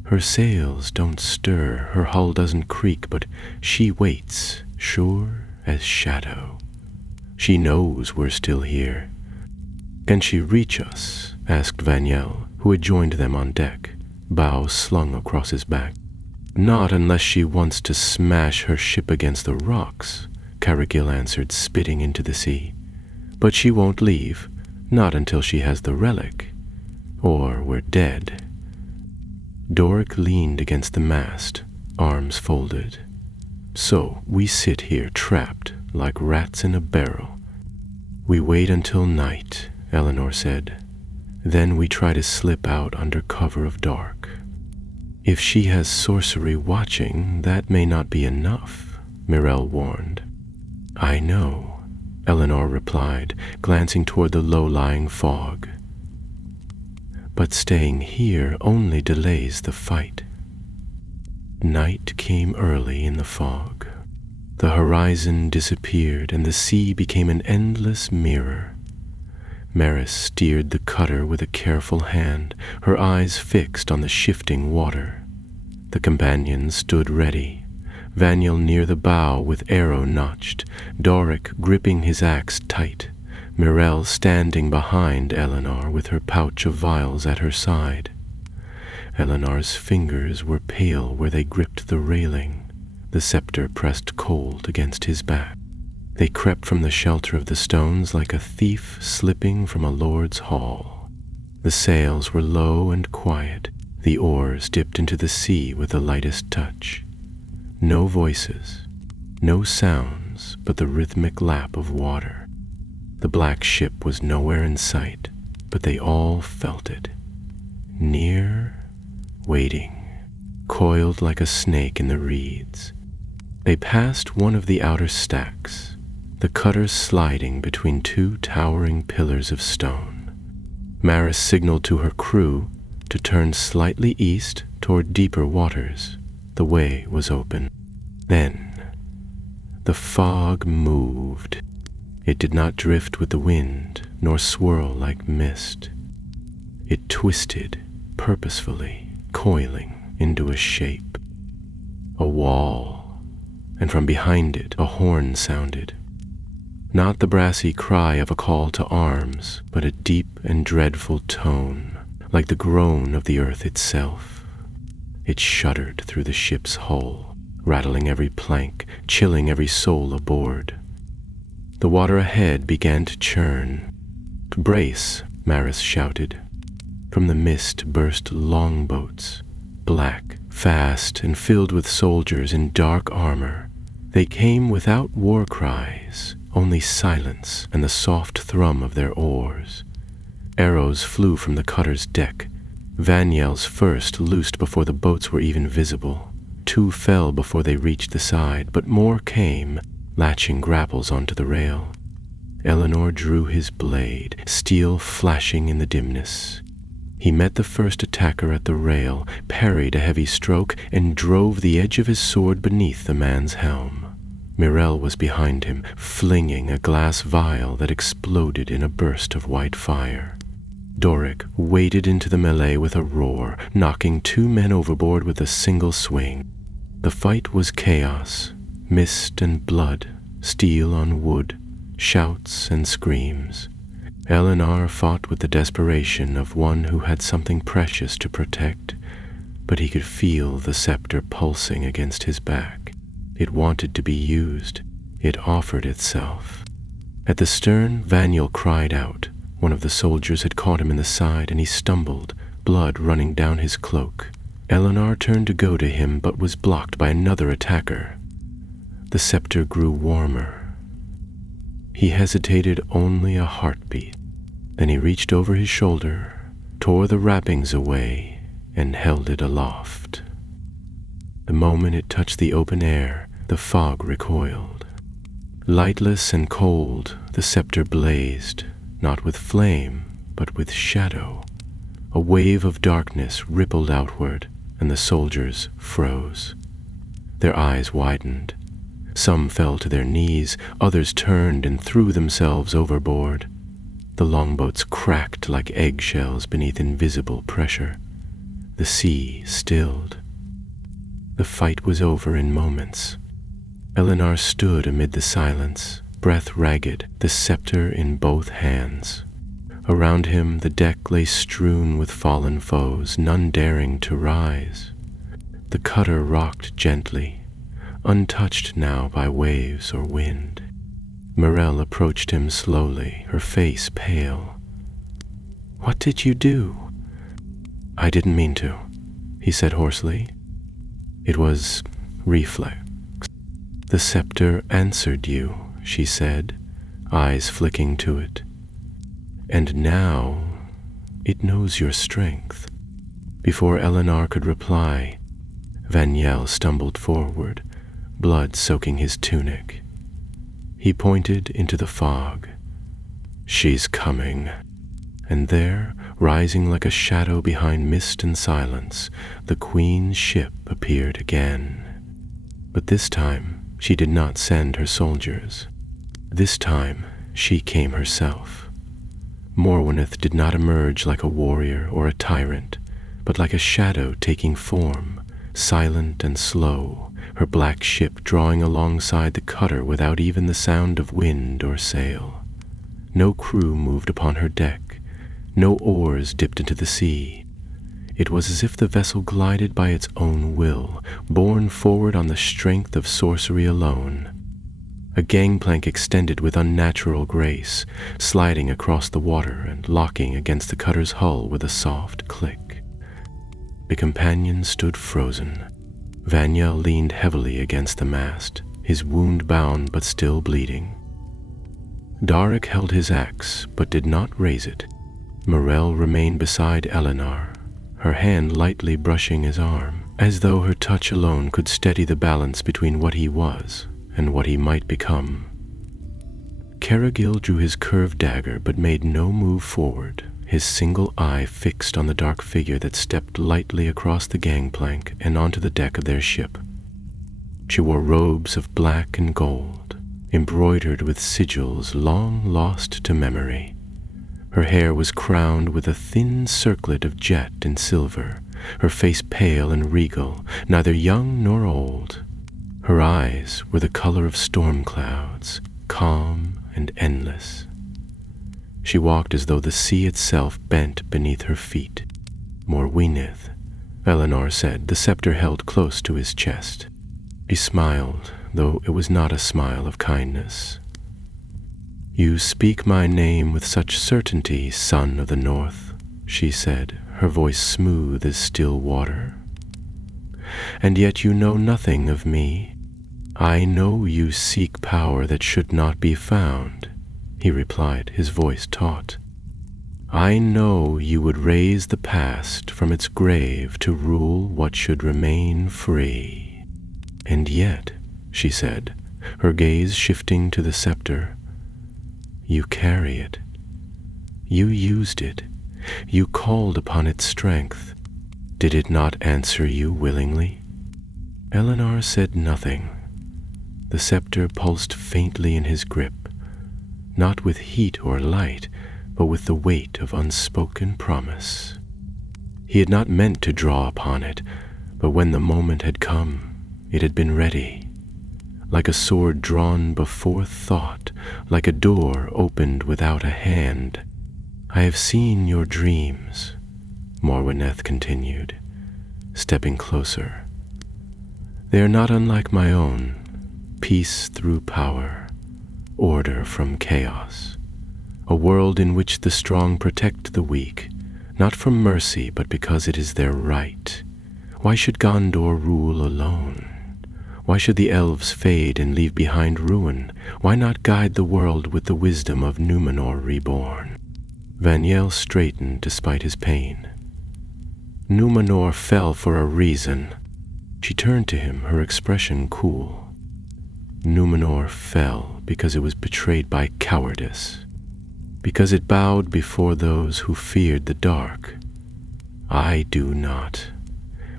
Her sails don't stir, her hull doesn't creak, but she waits, sure as shadow. She knows we're still here." "Can she reach us?" asked Vaniel, who had joined them on deck, bow slung across his back. "Not unless she wants to smash her ship against the rocks," Cargill answered, spitting into the sea. "But she won't leave, not until she has the relic. Or we're dead." Doric leaned against the mast, arms folded. "So we sit here trapped like rats in a barrel." "We wait until night," Eleanor said. "Then we try to slip out under cover of dark. If she has sorcery watching, that may not be enough," Mirel warned. "I know," Eleanor replied, glancing toward the low-lying fog. "But staying here only delays the fight." Night came early in the fog. The horizon disappeared and the sea became an endless mirror. Maris steered the cutter with a careful hand, her eyes fixed on the shifting water. The companions stood ready, Vaniel near the bow with arrow notched, Doric gripping his axe tight, Mirel standing behind Eleanor with her pouch of vials at her side. Eleanor's fingers were pale where they gripped the railing, the scepter pressed cold against his back. They crept from the shelter of the stones like a thief slipping from a lord's hall. The sails were low and quiet, the oars dipped into the sea with the lightest touch. No voices, no sounds but the rhythmic lap of water. The black ship was nowhere in sight, but they all felt it. Near, waiting, coiled like a snake in the reeds. They passed one of the outer stacks, the cutter sliding between two towering pillars of stone. Maris signaled to her crew to turn slightly east toward deeper waters. The way was open. Then, the fog moved. It did not drift with the wind, nor swirl like mist. It twisted purposefully, coiling into a shape. A wall, and from behind it a horn sounded. Not the brassy cry of a call to arms, but a deep and dreadful tone, like the groan of the earth itself. It shuddered through the ship's hull, rattling every plank, chilling every soul aboard. The water ahead began to churn. "Brace," Maris shouted. From the mist burst longboats, black, fast, and filled with soldiers in dark armor. They came without war cries, only silence and the soft thrum of their oars. Arrows flew from the cutter's deck. Vaniel's first loosed before the boats were even visible. 2 fell before they reached the side, but more came, latching grapples onto the rail. Eleanor drew his blade, steel flashing in the dimness. He met the first attacker at the rail, parried a heavy stroke, and drove the edge of his sword beneath the man's helm. Mirel was behind him, flinging a glass vial that exploded in a burst of white fire. Doric waded into the melee with a roar, knocking 2 men overboard with a single swing. The fight was chaos, mist and blood, steel on wood, shouts and screams. Eleanor fought with the desperation of one who had something precious to protect, but he could feel the scepter pulsing against his back. It wanted to be used. It offered itself. At the stern, Vaniel cried out, One of the soldiers had caught him in the side, and he stumbled, blood running down his cloak. Eleanor turned to go to him, but was blocked by another attacker. The scepter grew warmer. He hesitated only a heartbeat. Then he reached over his shoulder, tore the wrappings away, and held it aloft. The moment it touched the open air, the fog recoiled. Lightless and cold, the scepter blazed, not with flame, but with shadow. A wave of darkness rippled outward, and the soldiers froze. Their eyes widened. Some fell to their knees, others turned and threw themselves overboard. The longboats cracked like eggshells beneath invisible pressure. The sea stilled. The fight was over in moments. Eleanor stood amid the silence, breath ragged, the scepter in both hands. Around him the deck lay strewn with fallen foes, none daring to rise. The cutter rocked gently, untouched now by waves or wind. Morel approached him slowly, her face pale. "What did you do?" "I didn't mean to," he said hoarsely. "It was reflex." "The scepter answered you," she said, eyes flicking to it. "And now it knows your strength." Before Eleanor could reply, Vaniel stumbled forward, blood soaking his tunic. He pointed into the fog. "She's coming." And there, rising like a shadow behind mist and silence, the Queen's ship appeared again. But this time, she did not send her soldiers. This time, she came herself. Morweneth did not emerge like a warrior or a tyrant, but like a shadow taking form, silent and slow, her black ship drawing alongside the cutter without even the sound of wind or sail. No crew moved upon her deck, no oars dipped into the sea. It was as if the vessel glided by its own will, borne forward on the strength of sorcery alone. A gangplank extended with unnatural grace, sliding across the water and locking against the cutter's hull with a soft click. The companion stood frozen. Vaniel leaned heavily against the mast, his wound bound but still bleeding. Darek held his axe, but did not raise it. Morel remained beside Eleanor, her hand lightly brushing his arm, as though her touch alone could steady the balance between what he was and what he might become. Caragil drew his curved dagger but made no move forward, his single eye fixed on the dark figure that stepped lightly across the gangplank and onto the deck of their ship. She wore robes of black and gold, embroidered with sigils long lost to memory. Her hair was crowned with a thin circlet of jet and silver, her face pale and regal, neither young nor old. Her eyes were the color of storm clouds, calm and endless. She walked as though the sea itself bent beneath her feet. "Morweneth," Eleanor said, the scepter held close to his chest. He smiled, though it was not a smile of kindness. "You speak my name with such certainty, son of the north," she said, her voice smooth as still water. "And yet you know nothing of me. I know you seek power that should not be found," he replied, his voice taut. "I know you would raise the past from its grave to rule what should remain free. And yet," she said, her gaze shifting to the scepter, "you carry it. You used it. You called upon its strength. Did it not answer you willingly?" Eleanor said nothing. The scepter pulsed faintly in his grip, not with heat or light, but with the weight of unspoken promise. He had not meant to draw upon it, but when the moment had come, it had been ready. Like a sword drawn before thought, like a door opened without a hand. "I have seen your dreams," Morweneth continued, stepping closer. "They are not unlike my own, peace through power, order from chaos. a world in which the strong protect the weak, not from mercy but because it is their right. Why should Gondor rule alone? Why should the elves fade and leave behind ruin? Why not guide the world with the wisdom of Númenor reborn? Vaniel straightened despite his pain. Númenor fell for a reason. She turned to him, her expression cool. Númenor fell because it was betrayed by cowardice, because it bowed before those who feared the dark. I do not.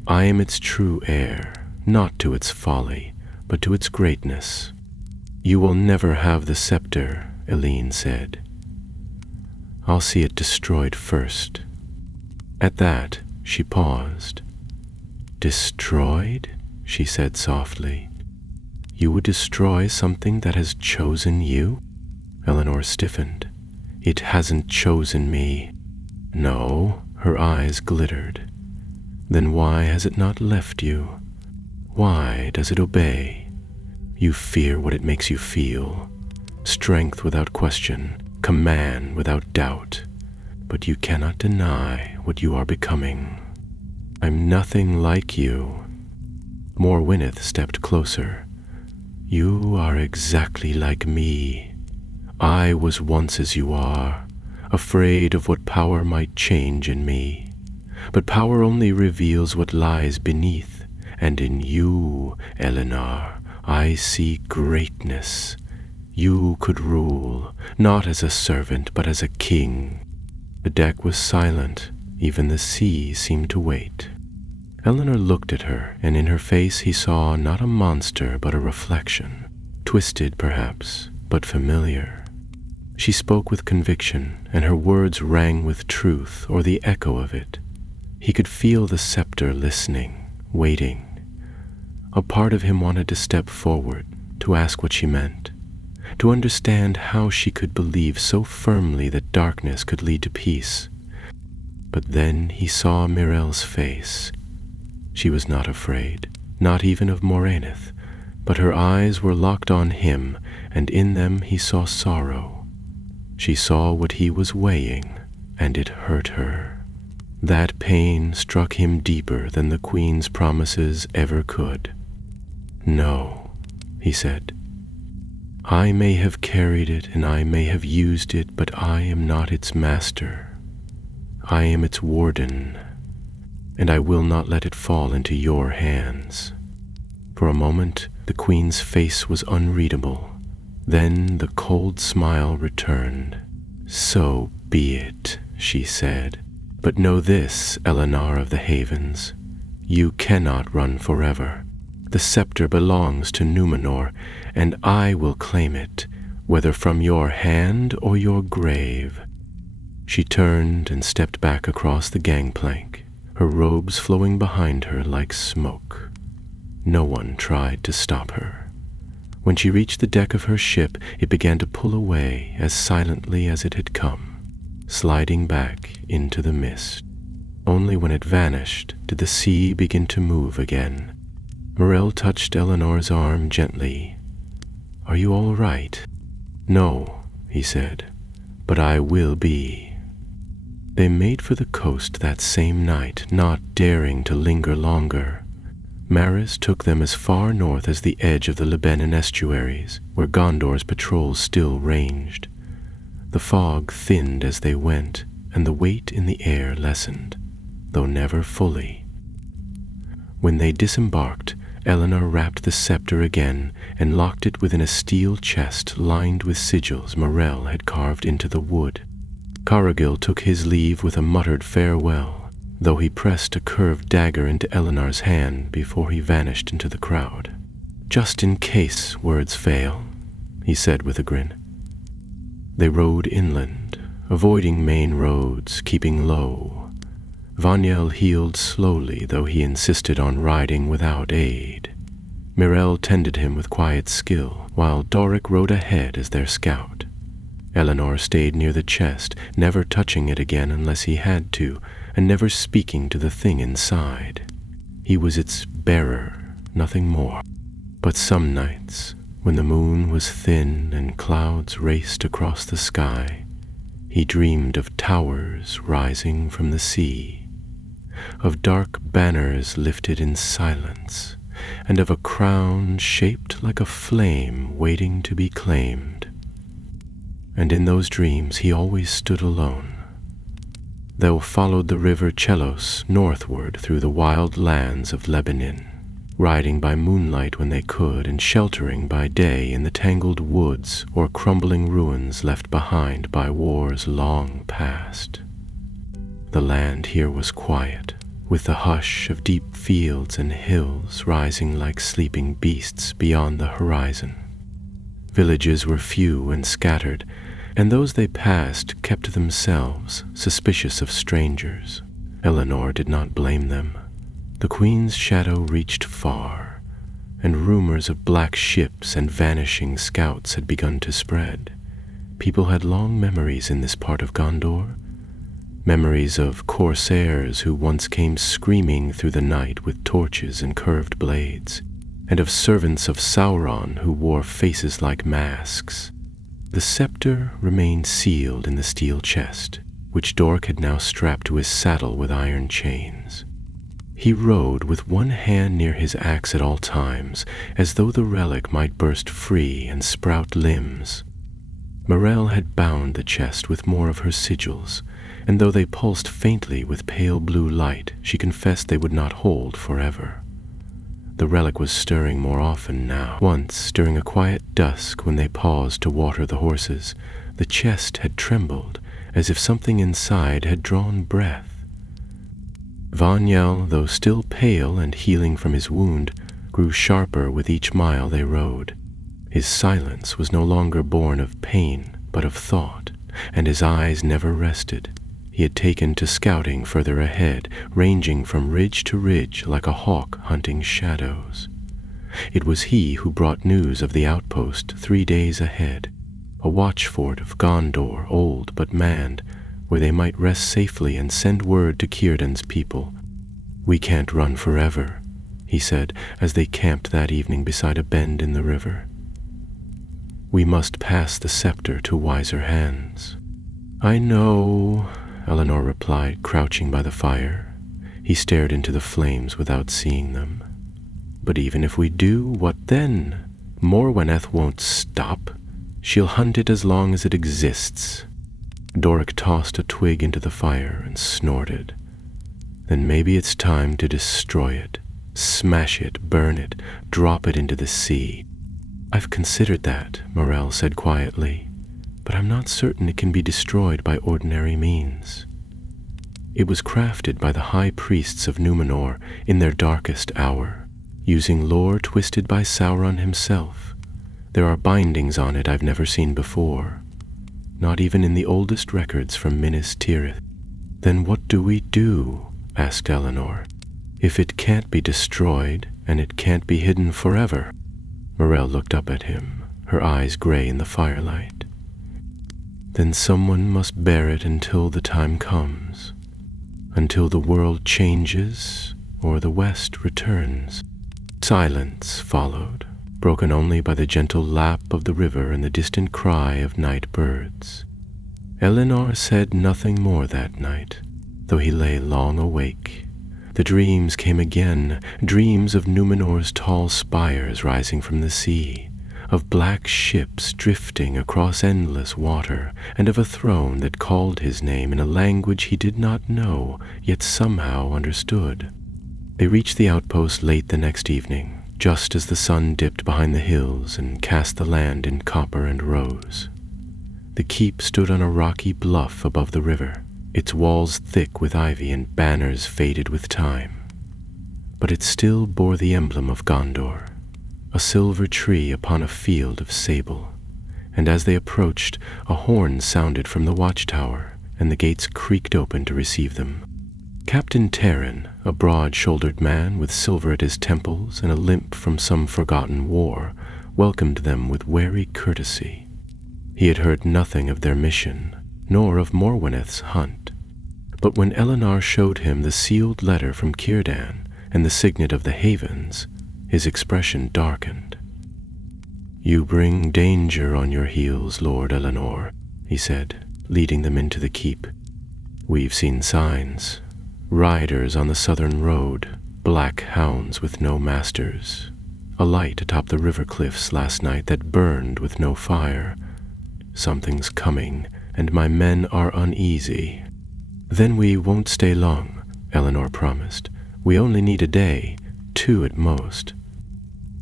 I am its true heir, not to its folly, but to its greatness. You will never have the scepter, Eline said. I'll see it destroyed first. At that, she paused. Destroyed? She said softly. You would destroy something that has chosen you? Eleanor stiffened. It hasn't chosen me. No, her eyes glittered. Then why has it not left you? Why does it obey? You fear what it makes you feel. Strength without question, command without doubt. But you cannot deny what you are becoming. I'm nothing like you. Morwenith stepped closer. You are exactly like me. I was once as you are, afraid of what power might change in me. But power only reveals what lies beneath, and in you, Eleanor, I see greatness. You could rule, not as a servant, but as a king. The deck was silent. Even the sea seemed to wait. Eleanor looked at her, and in her face he saw not a monster, but a reflection. Twisted, perhaps, but familiar. She spoke with conviction, and her words rang with truth, or the echo of it. He could feel the scepter listening, waiting. A part of him wanted to step forward, to ask what she meant, to understand how she could believe so firmly that darkness could lead to peace. But then he saw Mirel's face. She was not afraid, not even of Morwenith, but her eyes were locked on him, and in them he saw sorrow. She saw what he was weighing, and it hurt her. That pain struck him deeper than the Queen's promises ever could. No, he said. I may have carried it and I may have used it, but I am not its master. I am its warden, and I will not let it fall into your hands. For a moment, the Queen's face was unreadable. Then the cold smile returned. So be it, she said. But know this, Eleanor of the Havens. You cannot run forever. The scepter belongs to Númenor, and I will claim it, whether from your hand or your grave. She turned and stepped back across the gangplank, her robes flowing behind her like smoke. No one tried to stop her. When she reached the deck of her ship, it began to pull away as silently as it had come, sliding back into the mist. Only when it vanished did the sea begin to move again. Mirel touched Eleanor's arm gently. Are you all right? No, he said, but I will be. They made for the coast that same night, not daring to linger longer. Maris took them as far north as the edge of the Lebanon estuaries, where Gondor's patrols still ranged. The fog thinned as they went, and the weight in the air lessened, though never fully. When they disembarked, Eleanor wrapped the scepter again and locked it within a steel chest lined with sigils Mirel had carved into the wood. Cargill took his leave with a muttered farewell, though he pressed a curved dagger into Eleanor's hand before he vanished into the crowd. Just in case words fail, he said with a grin. They rode inland, avoiding main roads, keeping low. Vaniel healed slowly, though he insisted on riding without aid. Mirel tended him with quiet skill, while Doric rode ahead as their scout. Eleanor stayed near the chest, never touching it again unless he had to, and never speaking to the thing inside. He was its bearer, nothing more. But some nights, when the moon was thin and clouds raced across the sky, He dreamed of towers rising from the sea, of dark banners lifted in silence, and of a crown shaped like a flame waiting to be claimed. And in those dreams he always stood alone. They followed the river Chelos northward through the wild lands of Lebanon, riding by moonlight when they could and sheltering by day in the tangled woods or crumbling ruins left behind by wars long past. The land here was quiet, with the hush of deep fields and hills rising like sleeping beasts beyond the horizon. Villages were few and scattered, and those they passed kept to themselves, suspicious of strangers. Eleanor did not blame them. The Queen's shadow reached far, and rumors of black ships and vanishing scouts had begun to spread. People had long memories in this part of Gondor, memories of corsairs who once came screaming through the night with torches and curved blades, and of servants of Sauron who wore faces like masks. The scepter remained sealed in the steel chest, which Dork had now strapped to his saddle with iron chains. He rode with one hand near his axe at all times, as though the relic might burst free and sprout limbs. Morel had bound the chest with more of her sigils, and though they pulsed faintly with pale blue light, she confessed they would not hold forever. The relic was stirring more often now. Once, during a quiet dusk when they paused to water the horses, the chest had trembled, as if something inside had drawn breath. Vanyel, though still pale and healing from his wound, grew sharper with each mile they rode. His silence was no longer born of pain, but of thought, and his eyes never rested. He had taken to scouting further ahead, ranging from ridge to ridge like a hawk hunting shadows. It was he who brought news of the outpost 3 days ahead, a watchfort of Gondor, old but manned, where they might rest safely and send word to Círdan's people. "We can't run forever," he said as they camped that evening beside a bend in the river. "We must pass the scepter to wiser hands." "I know," Eleanor replied, crouching by the fire. He stared into the flames without seeing them. "But even if we do, what then? Morweneth won't stop. She'll hunt it as long as it exists." Doric tossed a twig into the fire and snorted. "Then maybe it's time to destroy it. Smash it, burn it, drop it into the sea." "I've considered that," Morel said quietly, "but I'm not certain it can be destroyed by ordinary means." It was crafted by the high priests of Númenor in their darkest hour, using lore twisted by Sauron himself. There are bindings on it I've never seen before, not even in the oldest records from Minas Tirith. "Then what do we do?" asked Eleanor. "If it can't be destroyed, and it can't be hidden forever." Morel looked up at him, her eyes gray in the firelight. "Then someone must bear it until the time comes, until the world changes or the West returns." Silence followed, broken only by the gentle lap of the river and the distant cry of night birds. Eleanor said nothing more that night, though he lay long awake. The dreams came again, dreams of Númenor's tall spires rising from the sea, of black ships drifting across endless water, and of a throne that called his name in a language he did not know, yet somehow understood. They reached the outpost late the next evening, just as the sun dipped behind the hills and cast the land in copper and rose. The keep stood on a rocky bluff above the river, its walls thick with ivy and banners faded with time. But it still bore the emblem of Gondor, a silver tree upon a field of sable, and as they approached, a horn sounded from the watchtower, and the gates creaked open to receive them. Captain Terran, a broad-shouldered man with silver at his temples and a limp from some forgotten war, welcomed them with wary courtesy. He had heard nothing of their mission, nor of Morweneth's hunt, but when Eleanor showed him the sealed letter from Círdan and the signet of the Havens, his expression darkened. "You bring danger on your heels, Lord Eleanor," he said. leading them into the keep. "We've seen signs. Riders on the southern road, black hounds with no masters. A light atop the river cliffs last night that burned with no fire. Something's coming, and my men are uneasy." "Then we won't stay long," Eleanor promised. "We only need a day, 2 at most."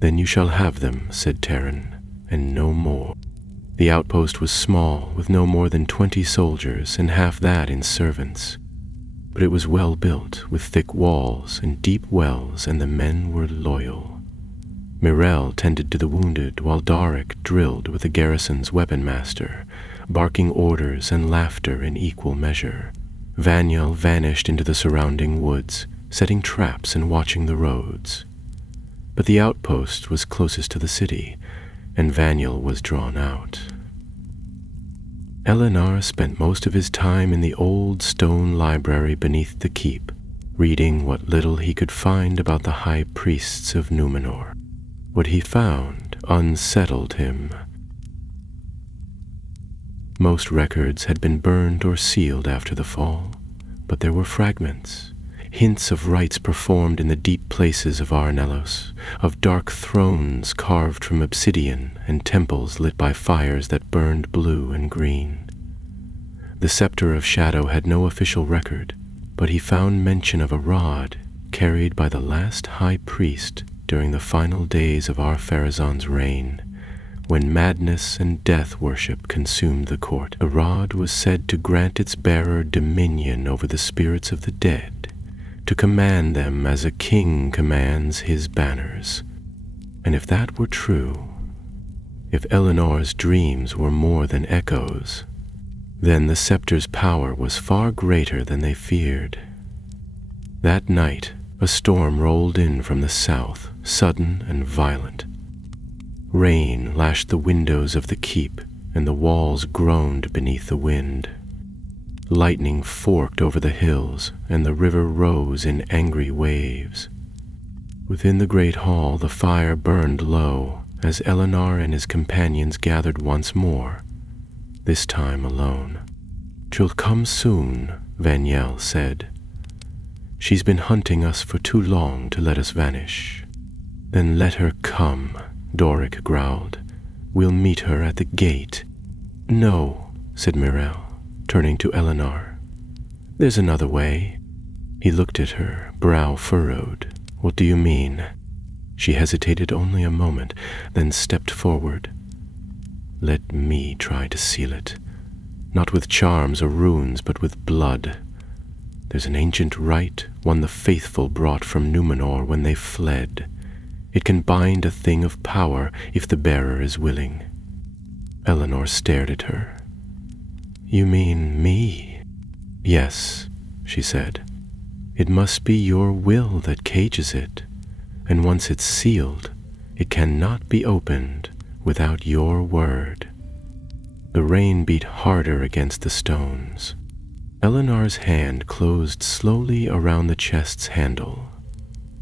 "Then you shall have them," said Terran, "and no more." The outpost was small, with no more than 20 soldiers, and half that in servants. But it was well built, with thick walls and deep wells, and the men were loyal. Mirel tended to the wounded, while Doric drilled with the garrison's weapon master, barking orders and laughter in equal measure. Vaniel vanished into the surrounding woods, setting traps and watching the roads. But the outpost was closest to the city, and Vaniel was drawn out. Eleanor spent most of his time in the old stone library beneath the keep, reading what little he could find about the high priests of Númenor. What he found unsettled him. Most records had been burned or sealed after the fall, but there were fragments, hints of rites performed in the deep places of Arnelos, of dark thrones carved from obsidian and temples lit by fires that burned blue and green. The Scepter of Shadow had no official record, but he found mention of a rod carried by the last high priest during the final days of Ar-Pharazôn's reign, when madness and death worship consumed the court. The rod was said to grant its bearer dominion over the spirits of the dead, to command them as a king commands his banners. And if that were true, if Eleanor's dreams were more than echoes, then the scepter's power was far greater than they feared. That night, a storm rolled in from the south, sudden and violent. Rain lashed the windows of the keep, and the walls groaned beneath the wind. Lightning forked over the hills, and the river rose in angry waves. Within the great hall the fire burned low, as Eleanor and his companions gathered once more, this time alone. "She'll come soon," Vaniel said. "She's been hunting us for too long to let us vanish." "Then let her come," Doric growled. "We'll meet her at the gate." "No," said Mirel, turning to Eleanor. "There's another way." He looked at her, brow furrowed. "What do you mean?" She hesitated only a moment, then stepped forward. "Let me try to seal it. Not with charms or runes, but with blood. There's an ancient rite, one the faithful brought from Númenor when they fled. It can bind a thing of power if the bearer is willing." Eleanor stared at her. "You mean me?" "Yes," she said. "It must be your will that cages it, and once it's sealed, it cannot be opened without your word." The rain beat harder against the stones. Eleanor's hand closed slowly around the chest's handle.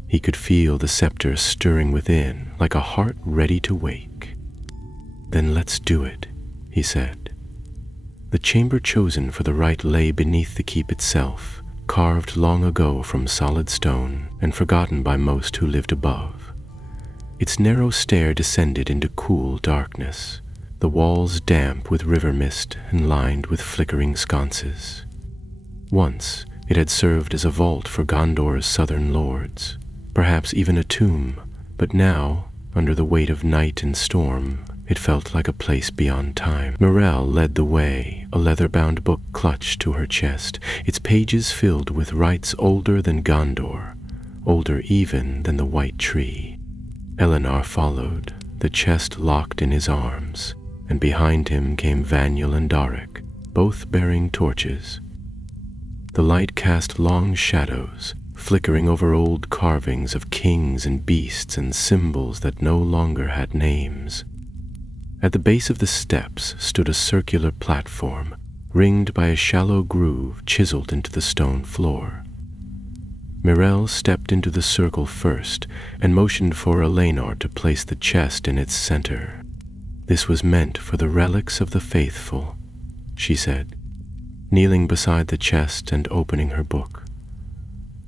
He could feel the scepter stirring within, like a heart ready to wake. "Then let's do it," he said. The chamber chosen for the rite lay beneath the keep itself, carved long ago from solid stone and forgotten by most who lived above. Its narrow stair descended into cool darkness, the walls damp with river mist and lined with flickering sconces. Once it had served as a vault for Gondor's southern lords, perhaps even a tomb, but now, under the weight of night and storm, it felt like a place beyond time. Mirel led the way, a leather-bound book clutched to her chest, its pages filled with rites older than Gondor, older even than the White Tree. Eleanor followed, the chest locked in his arms, and behind him came Vaniel and Doric, both bearing torches. The light cast long shadows, flickering over old carvings of kings and beasts and symbols that no longer had names. At the base of the steps stood a circular platform, ringed by a shallow groove chiseled into the stone floor. Mirel stepped into the circle first and motioned for Eleanor to place the chest in its center. "This was meant for the relics of the faithful," she said. kneeling beside the chest and opening her book.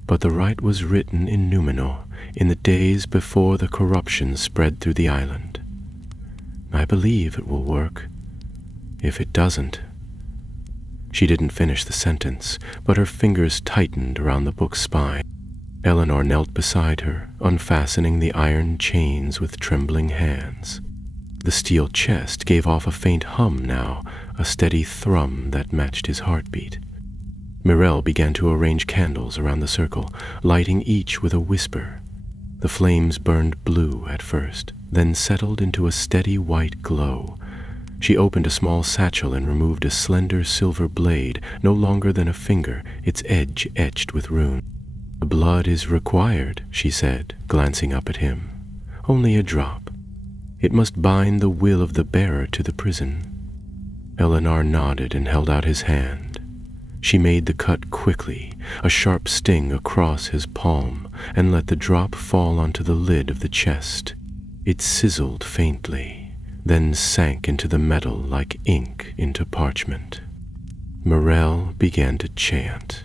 But the rite was written in Númenor in the days before the corruption spread through the island. I believe it will work. If it doesn't... She didn't finish the sentence, but her fingers tightened around the book's spine. Eleanor knelt beside her, unfastening the iron chains with trembling hands. The steel chest gave off a faint hum now, a steady thrum that matched his heartbeat. Mirel began to arrange candles around the circle, lighting each with a whisper. The flames burned blue at first, then settled into a steady white glow. She opened a small satchel and removed a slender silver blade, no longer than a finger, its edge etched with rune. "The blood is required," she said, glancing up at him. "Only a drop. It must bind the will of the bearer to the prison." Eleanor nodded and held out his hand. She made the cut quickly, a sharp sting across his palm, and let the drop fall onto the lid of the chest. It sizzled faintly, then sank into the metal like ink into parchment. Mirel began to chant.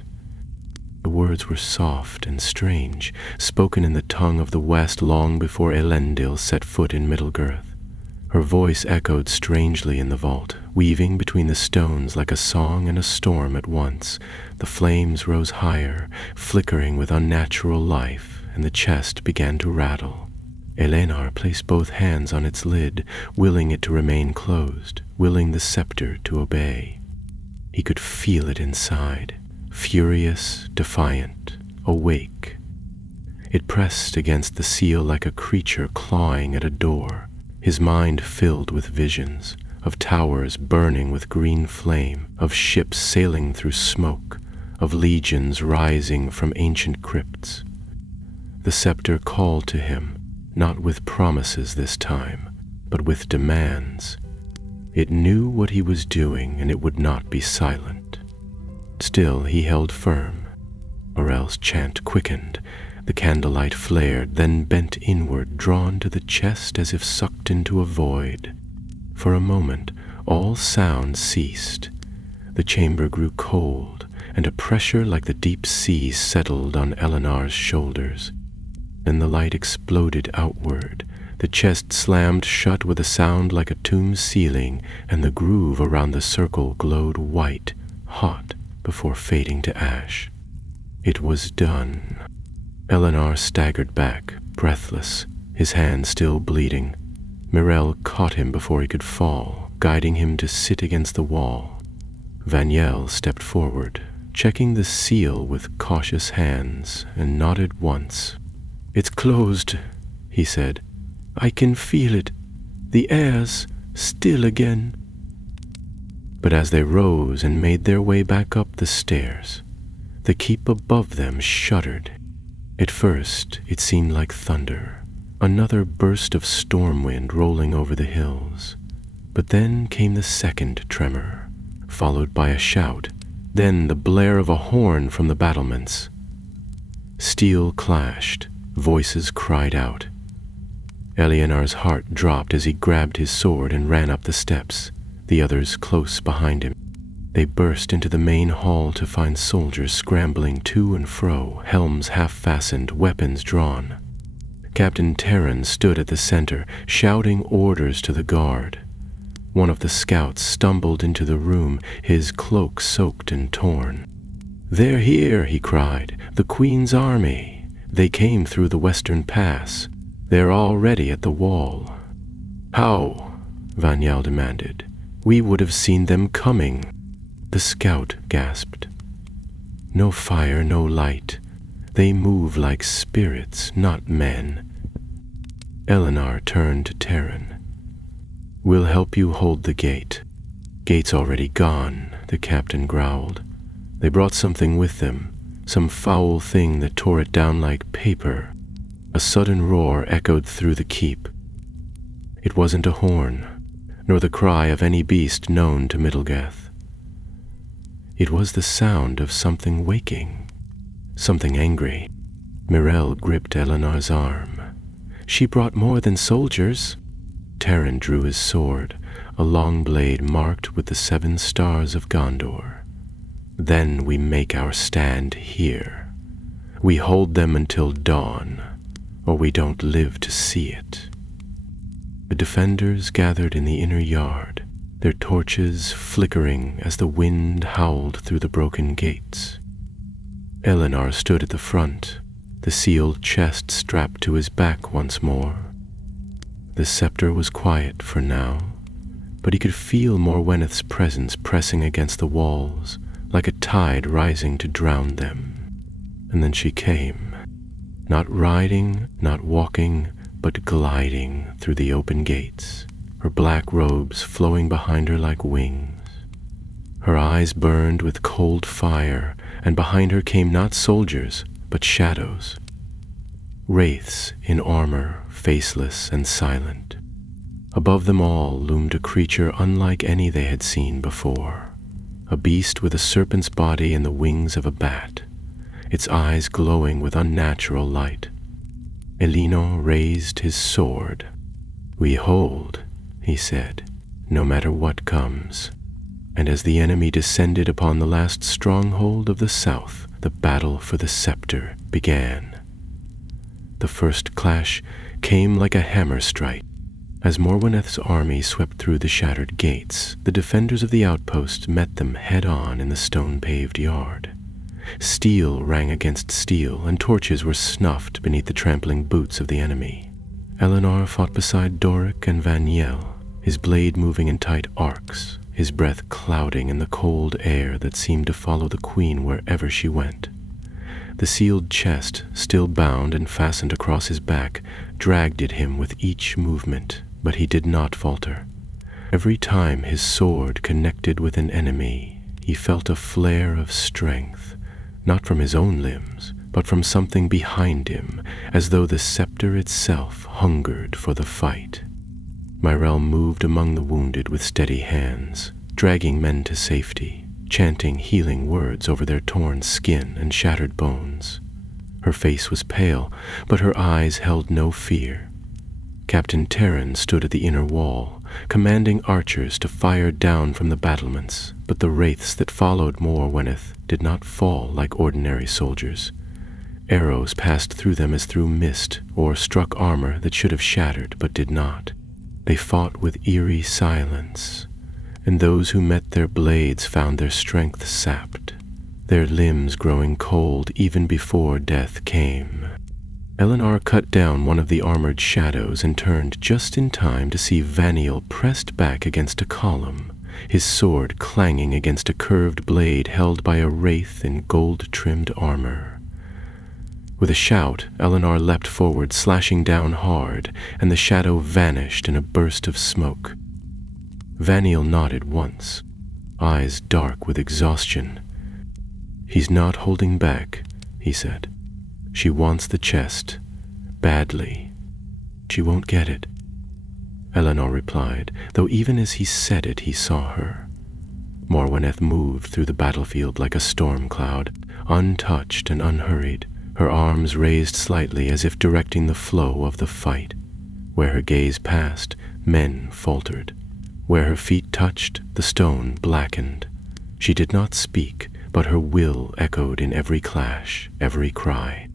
The words were soft and strange, spoken in the tongue of the West long before Elendil set foot in Middle-Girth. Her voice echoed strangely in the vault, weaving between the stones like a song and a storm at once. The flames rose higher, flickering with unnatural life, and the chest began to rattle. Eleanor placed both hands on its lid, willing it to remain closed, willing the scepter to obey. He could feel it inside, furious, defiant, awake. It pressed against the seal like a creature clawing at a door. His mind filled with visions, of towers burning with green flame, of ships sailing through smoke, of legions rising from ancient crypts. The scepter called to him, not with promises this time, but with demands. It knew what he was doing, and it would not be silent. Still he held firm. Morel's chant quickened. The candlelight flared, then bent inward, drawn to the chest as if sucked into a void. For a moment, all sound ceased. The chamber grew cold, and a pressure like the deep sea settled on Eleanor's shoulders. Then the light exploded outward. The chest slammed shut with a sound like a tomb's ceiling, and the groove around the circle glowed white, hot, before fading to ash. It was done. Eleanor staggered back, breathless, his hand still bleeding. Mirel caught him before he could fall, guiding him to sit against the wall. Vaniel stepped forward, checking the seal with cautious hands, and nodded once. "It's closed," he said. "I can feel it. The air's still again." But as they rose and made their way back up the stairs, the keep above them shuddered. At first, it seemed like thunder, another burst of storm wind rolling over the hills. But then came the second tremor, followed by a shout, then the blare of a horn from the battlements. Steel clashed, voices cried out. Eleanor's heart dropped as he grabbed his sword and ran up the steps, the others close behind him. They burst into the main hall to find soldiers scrambling to and fro, helms half-fastened, weapons drawn. Captain Terran stood at the center, shouting orders to the guard. One of the scouts stumbled into the room, his cloak soaked and torn. "They're here," he cried, "the Queen's army. They came through the western pass. They're already at the wall." "How?" Vaniel demanded. "We would have seen them coming." The scout gasped. "No fire, no light. They move like spirits, not men." Eleanor turned to Terran. "We'll help you hold the gate." "Gate's already gone," the captain growled. "They brought something with them, some foul thing that tore it down like paper." A sudden roar echoed through the keep. It wasn't a horn, nor the cry of any beast known to Middle-Geth. It was the sound of something waking, something angry. Mirel gripped Eleanor's arm. "She brought more than soldiers." Terran drew his sword, a long blade marked with the 7 stars of Gondor. Then we make our stand here. We hold them until dawn, or we don't live to see it." The defenders gathered in the inner yard, their torches flickering as the wind howled through the broken gates. Eleanor stood at the front, the sealed chest strapped to his back once more. The scepter was quiet for now, but he could feel Morweneth's presence pressing against the walls, like a tide rising to drown them. And then she came, not riding, not walking, but gliding through the open gates, her black robes flowing behind her like wings. Her eyes burned with cold fire, and behind her came not soldiers, but shadows. Wraiths in armor, faceless and silent. Above them all loomed a creature unlike any they had seen before, a beast with a serpent's body and the wings of a bat, its eyes glowing with unnatural light. Elinor raised his sword. "We hold," he said, "no matter what comes." And as the enemy descended upon the last stronghold of the south, the battle for the scepter began. The first clash came like a hammer strike. As Morweneth's army swept through the shattered gates, the defenders of the outpost met them head-on in the stone-paved yard. Steel rang against steel, and torches were snuffed beneath the trampling boots of the enemy. Eleanor fought beside Doric and Vaniel, his blade moving in tight arcs, his breath clouding in the cold air that seemed to follow the queen wherever she went. The sealed chest, still bound and fastened across his back, dragged at him with each movement, but he did not falter. Every time his sword connected with an enemy, he felt a flare of strength, not from his own limbs, but from something behind him, as though the scepter itself hungered for the fight. Myrell moved among the wounded with steady hands, dragging men to safety, chanting healing words over their torn skin and shattered bones. Her face was pale, but her eyes held no fear. Captain Terran stood at the inner wall, commanding archers to fire down from the battlements, but the wraiths that followed Morweneth did not fall like ordinary soldiers. Arrows passed through them as through mist, or struck armor that should have shattered but did not. They fought with eerie silence, and those who met their blades found their strength sapped, their limbs growing cold even before death came. Eleanor cut down one of the armored shadows and turned just in time to see Vaniel pressed back against a column, his sword clanging against a curved blade held by a wraith in gold-trimmed armor. With a shout, Eleanor leapt forward, slashing down hard, and the shadow vanished in a burst of smoke. Vaniel nodded once, eyes dark with exhaustion. "He's not holding back," he said. "She wants the chest, badly. She won't get it," Eleanor replied, though even as he said it he saw her. Morweneth moved through the battlefield like a storm cloud, untouched and unhurried, her arms raised slightly as if directing the flow of the fight. Where her gaze passed, men faltered. Where her feet touched, the stone blackened. She did not speak, but her will echoed in every clash, every cry.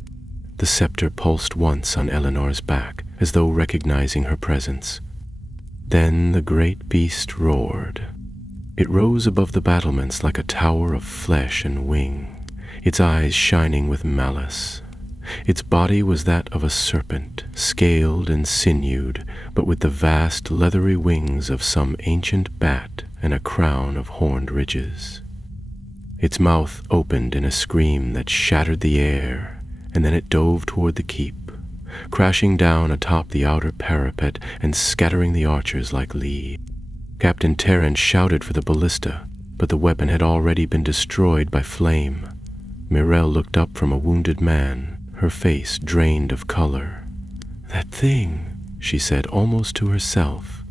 The scepter pulsed once on Eleanor's back, as though recognizing her presence. Then the great beast roared. It rose above the battlements like a tower of flesh and wing, its eyes shining with malice. Its body was that of a serpent, scaled and sinewed, but with the vast leathery wings of some ancient bat and a crown of horned ridges. Its mouth opened in a scream that shattered the air, and then it dove toward the keep, crashing down atop the outer parapet and scattering the archers like leaves. Captain Terran shouted for the ballista, but the weapon had already been destroyed by flame. Myrell looked up from a wounded man, her face drained of color. "That thing," she said almost to herself.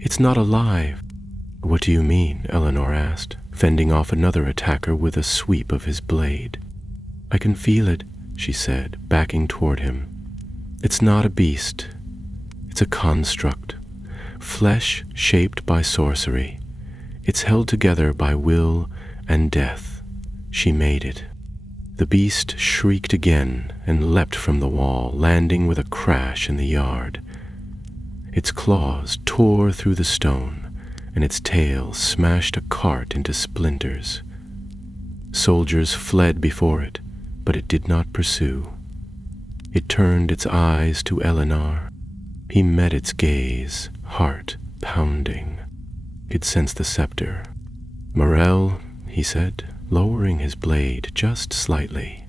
"It's not alive." "What do you mean?" Eleanor asked, fending off another attacker with a sweep of his blade. "I can feel it," she said, backing toward him. "It's not a beast. It's a construct. Flesh shaped by sorcery. It's held together by will and death. She made it. The beast shrieked again and leapt from the wall, landing with a crash in the yard. Its claws tore through the stone, and its tail smashed a cart into splinters. Soldiers fled before it, but it did not pursue. It turned its eyes to Eleanor. He met its gaze, heart pounding. It sensed the scepter. "Morel," he said, lowering his blade just slightly,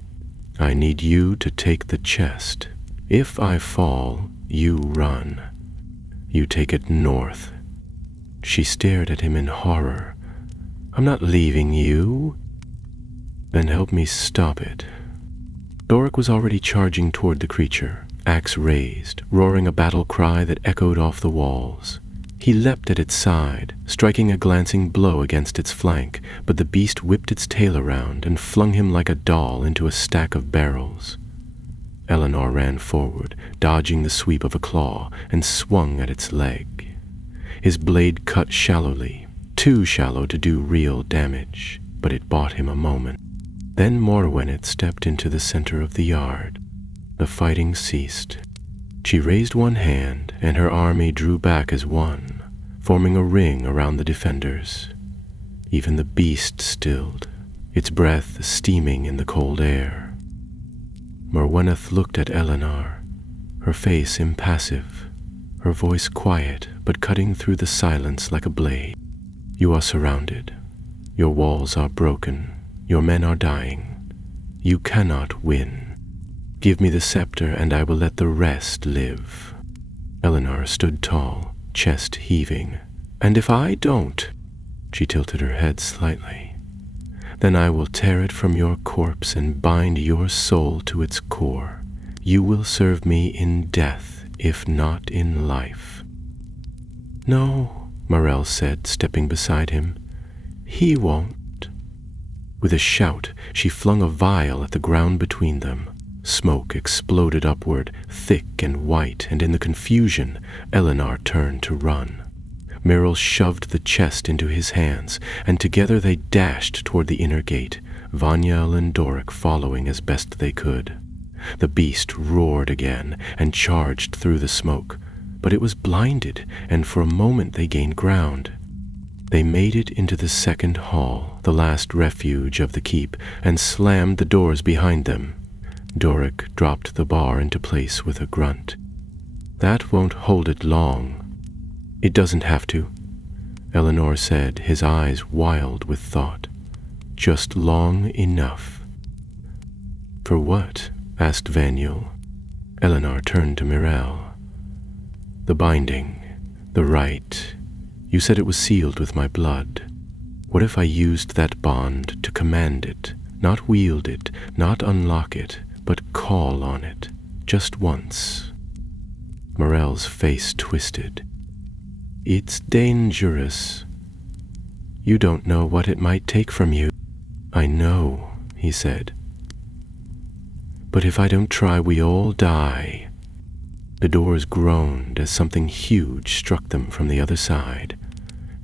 "I need you to take the chest. If I fall, you run. You take it north." She stared at him in horror. "I'm not leaving you." "Then help me stop it." Doric was already charging toward the creature, axe raised, roaring a battle cry that echoed off the walls. He leapt at its side, striking a glancing blow against its flank, but the beast whipped its tail around and flung him like a doll into a stack of barrels. Eleanor ran forward, dodging the sweep of a claw, and swung at its leg. His blade cut shallowly, too shallow to do real damage, but it bought him a moment. Then Morweneth stepped into the center of the yard. The fighting ceased. She raised one hand, and her army drew back as one, forming a ring around the defenders. Even the beast stilled, its breath steaming in the cold air. Morweneth looked at Eleanor, her face impassive, her voice quiet but cutting through the silence like a blade. "You are surrounded. Your walls are broken. Your men are dying. You cannot win. Give me the scepter and I will let the rest live." Eleanor stood tall, chest heaving. "And if I don't," she tilted her head slightly, "then I will tear it from your corpse and bind your soul to its core. You will serve me in death, if not in life." "No," Morel said, stepping beside him. "He won't." With a shout, she flung a vial at the ground between them. Smoke exploded upward, thick and white, and in the confusion, Eleanor turned to run. Merrill shoved the chest into his hands, and together they dashed toward the inner gate, Vanyel and Doric following as best they could. The beast roared again and charged through the smoke, but it was blinded, and for a moment they gained ground. They made it into the second hall, the last refuge of the keep, and slammed the doors behind them. Doric dropped the bar into place with a grunt. "That won't hold it long." "It doesn't have to," Eleanor said, his eyes wild with thought. "Just long enough." "For what?" asked Vanyel. Eleanor turned to Mirel. "The binding, the rite. You said it was sealed with my blood. What if I used that bond to command it, not wield it, not unlock it, but call on it, just once?" Morel's face twisted. "It's dangerous. You don't know what it might take from you." "I know," he said. "But if I don't try, we all die." The doors groaned as something huge struck them from the other side.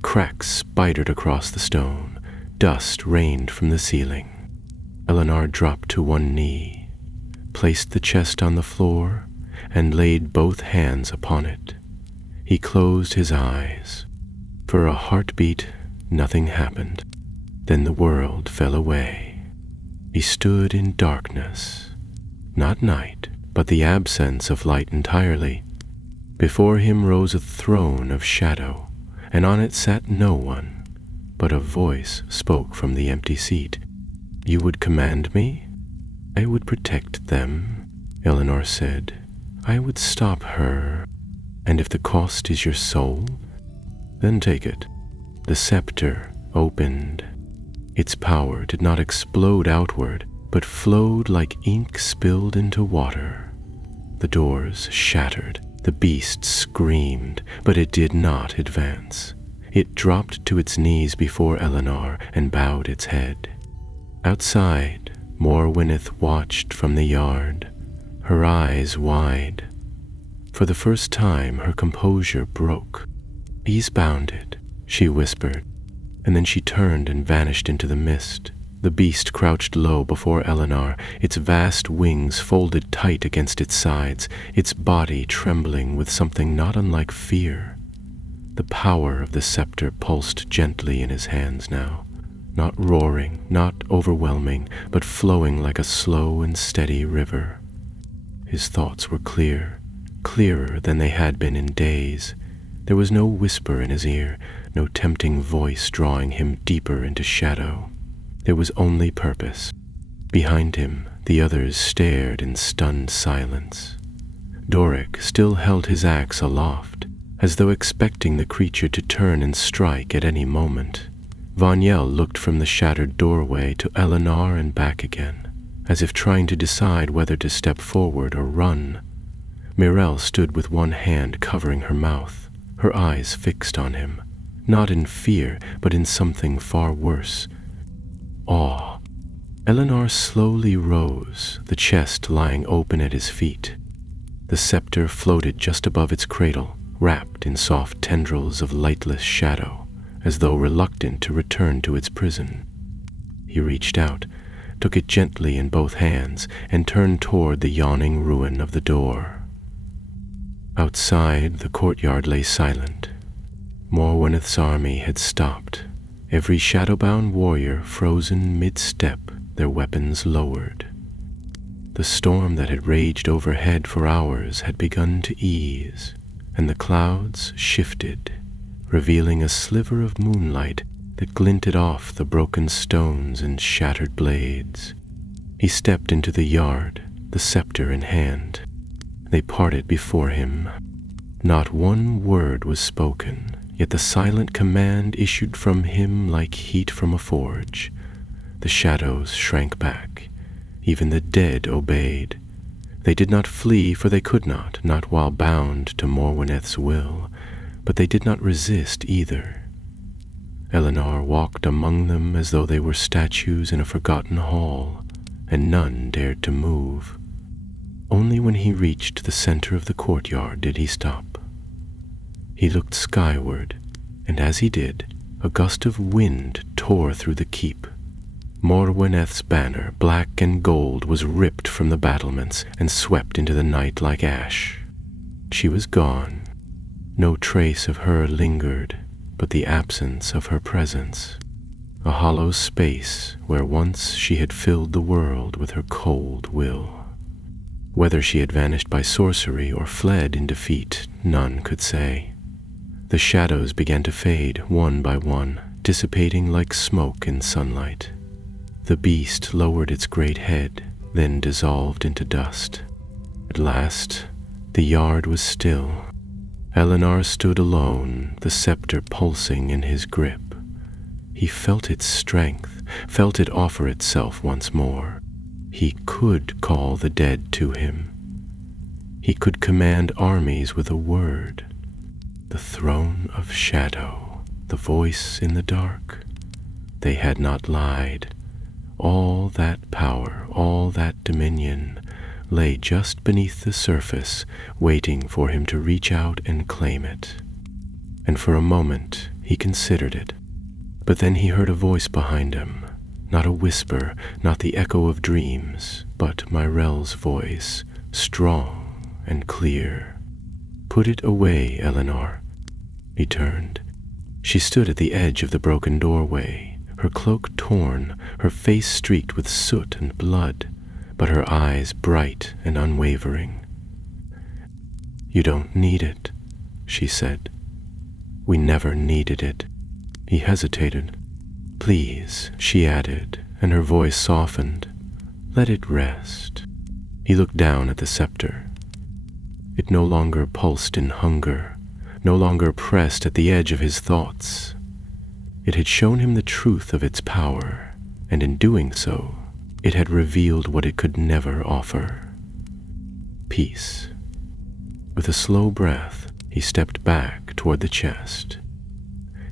Cracks spidered across the stone. Dust rained from the ceiling. Eleanor dropped to one knee, placed the chest on the floor, and laid both hands upon it. He closed his eyes. For a heartbeat, nothing happened. Then the world fell away. He stood in darkness. Not night, but the absence of light entirely. Before him rose a throne of shadow, and on it sat no one, but a voice spoke from the empty seat. "You would command me?" "I would protect them," Eleanor said. "I would stop her. And if the cost is your soul, then take it." The scepter opened. Its power did not explode outward, but flowed like ink spilled into water. The doors shattered. The beast screamed, but it did not advance. It dropped to its knees before Eleanor and bowed its head. Outside, Morweneth watched from the yard, her eyes wide. For the first time, her composure broke. "He's bounded," she whispered, and then she turned and vanished into the mist, The beast crouched low before Eleanor, its vast wings folded tight against its sides, its body trembling with something not unlike fear. The power of the scepter pulsed gently in his hands now, not roaring, not overwhelming, but flowing like a slow and steady river. His thoughts were clear, clearer than they had been in days. There was no whisper in his ear, no tempting voice drawing him deeper into shadow. There was only purpose. Behind him, the others stared in stunned silence. Doric still held his axe aloft, as though expecting the creature to turn and strike at any moment. Vaniel looked from the shattered doorway to Eleanor and back again, as if trying to decide whether to step forward or run. Mirelle stood with one hand covering her mouth, her eyes fixed on him, not in fear, but in something far worse, awe. Eleanor slowly rose, the chest lying open at his feet. The scepter floated just above its cradle, wrapped in soft tendrils of lightless shadow, as though reluctant to return to its prison. He reached out, took it gently in both hands, and turned toward the yawning ruin of the door. Outside, the courtyard lay silent. Morweneth's army had stopped, every shadowbound warrior frozen mid-step, their weapons lowered. The storm that had raged overhead for hours had begun to ease, and the clouds shifted, revealing a sliver of moonlight that glinted off the broken stones and shattered blades. He stepped into the yard, the scepter in hand. They parted before him. Not one word was spoken, yet the silent command issued from him like heat from a forge. The shadows shrank back. Even the dead obeyed. They did not flee, for they could not while bound to Morweneth's will, but they did not resist either. Eleanor walked among them as though they were statues in a forgotten hall, and none dared to move. Only when he reached the center of the courtyard did he stop. He looked skyward, and as he did, a gust of wind tore through the keep. Morweneth's banner, black and gold, was ripped from the battlements and swept into the night like ash. She was gone. No trace of her lingered, but the absence of her presence. A hollow space where once she had filled the world with her cold will. Whether she had vanished by sorcery or fled in defeat, none could say. The shadows began to fade one by one, dissipating like smoke in sunlight. The beast lowered its great head, then dissolved into dust. At last, the yard was still. Eleanor stood alone, the scepter pulsing in his grip. He felt its strength, felt it offer itself once more. He could call the dead to him. He could command armies with a word. The throne of shadow, the voice in the dark. They had not lied. All that power, all that dominion, lay just beneath the surface, waiting for him to reach out and claim it. And for a moment he considered it. But then he heard a voice behind him, not a whisper, not the echo of dreams, but Mirelle's voice, strong and clear. "Put it away, Eleanor." He turned. She stood at the edge of the broken doorway, her cloak torn, her face streaked with soot and blood, but her eyes bright and unwavering. "You don't need it," she said. "We never needed it." He hesitated. "Please," she added, and her voice softened. "Let it rest." He looked down at the scepter. It no longer pulsed in hunger, no longer pressed at the edge of his thoughts. It had shown him the truth of its power, and in doing so, it had revealed what it could never offer: peace. With a slow breath, he stepped back toward the chest.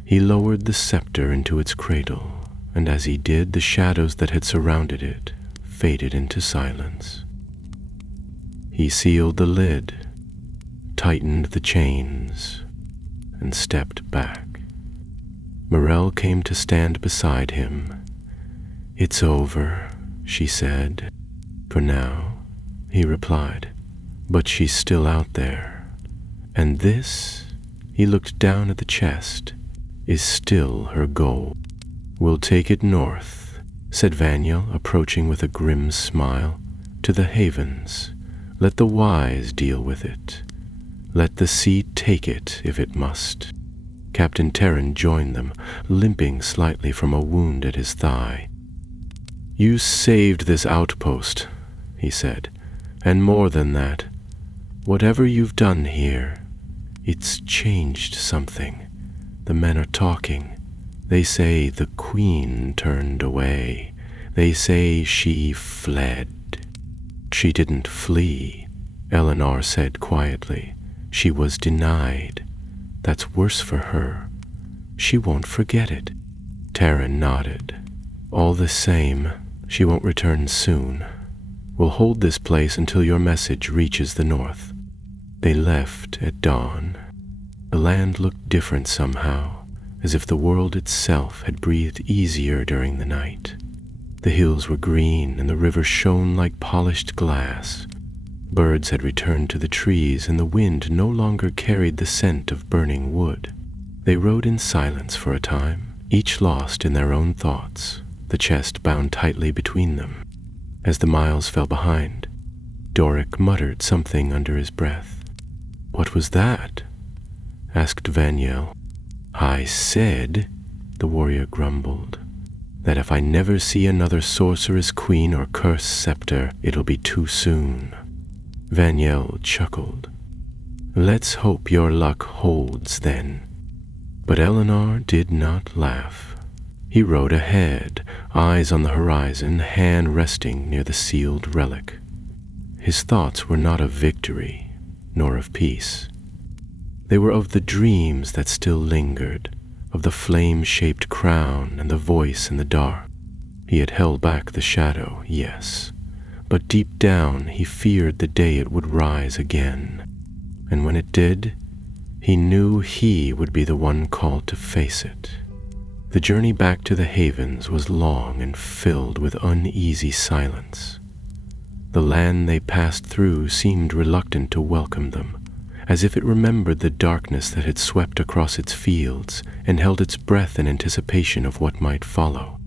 He lowered the scepter into its cradle, and as he did, the shadows that had surrounded it faded into silence. He sealed the lid, tightened the chains, and stepped back. Mirelle came to stand beside him. "It's over," she said. "For now," he replied. "But she's still out there. And this," he looked down at the chest, "is still her goal." "We'll take it north," said Vaniel, approaching with a grim smile, "to the havens. Let the wise deal with it. Let the sea take it if it must." Captain Terran joined them, limping slightly from a wound at his thigh. "You saved this outpost," he said, "and more than that. Whatever you've done here, it's changed something. The men are talking. They say the Queen turned away. They say she fled." "She didn't flee," Eleanor said quietly. "She was denied. That's worse for her. She won't forget it." Terran nodded. "All the same, she won't return soon. We'll hold this place until your message reaches the north." They left at dawn. The land looked different somehow, as if the world itself had breathed easier during the night. The hills were green and the river shone like polished glass. Birds had returned to the trees, and the wind no longer carried the scent of burning wood. They rode in silence for a time, each lost in their own thoughts, the chest bound tightly between them. As the miles fell behind, Doric muttered something under his breath. "What was that?" asked Vaniel. "I said," the warrior grumbled, "that if I never see another sorceress queen or cursed scepter, it'll be too soon." Vaniel chuckled. "Let's hope your luck holds then." But Eleanor did not laugh. He rode ahead, eyes on the horizon, hand resting near the sealed relic. His thoughts were not of victory, nor of peace. They were of the dreams that still lingered, of the flame-shaped crown and the voice in the dark. He had held back the shadow, yes, but deep down he feared the day it would rise again. And when it did, he knew he would be the one called to face it. The journey back to the havens was long and filled with uneasy silence. The land they passed through seemed reluctant to welcome them, as if it remembered the darkness that had swept across its fields and held its breath in anticipation of what might follow.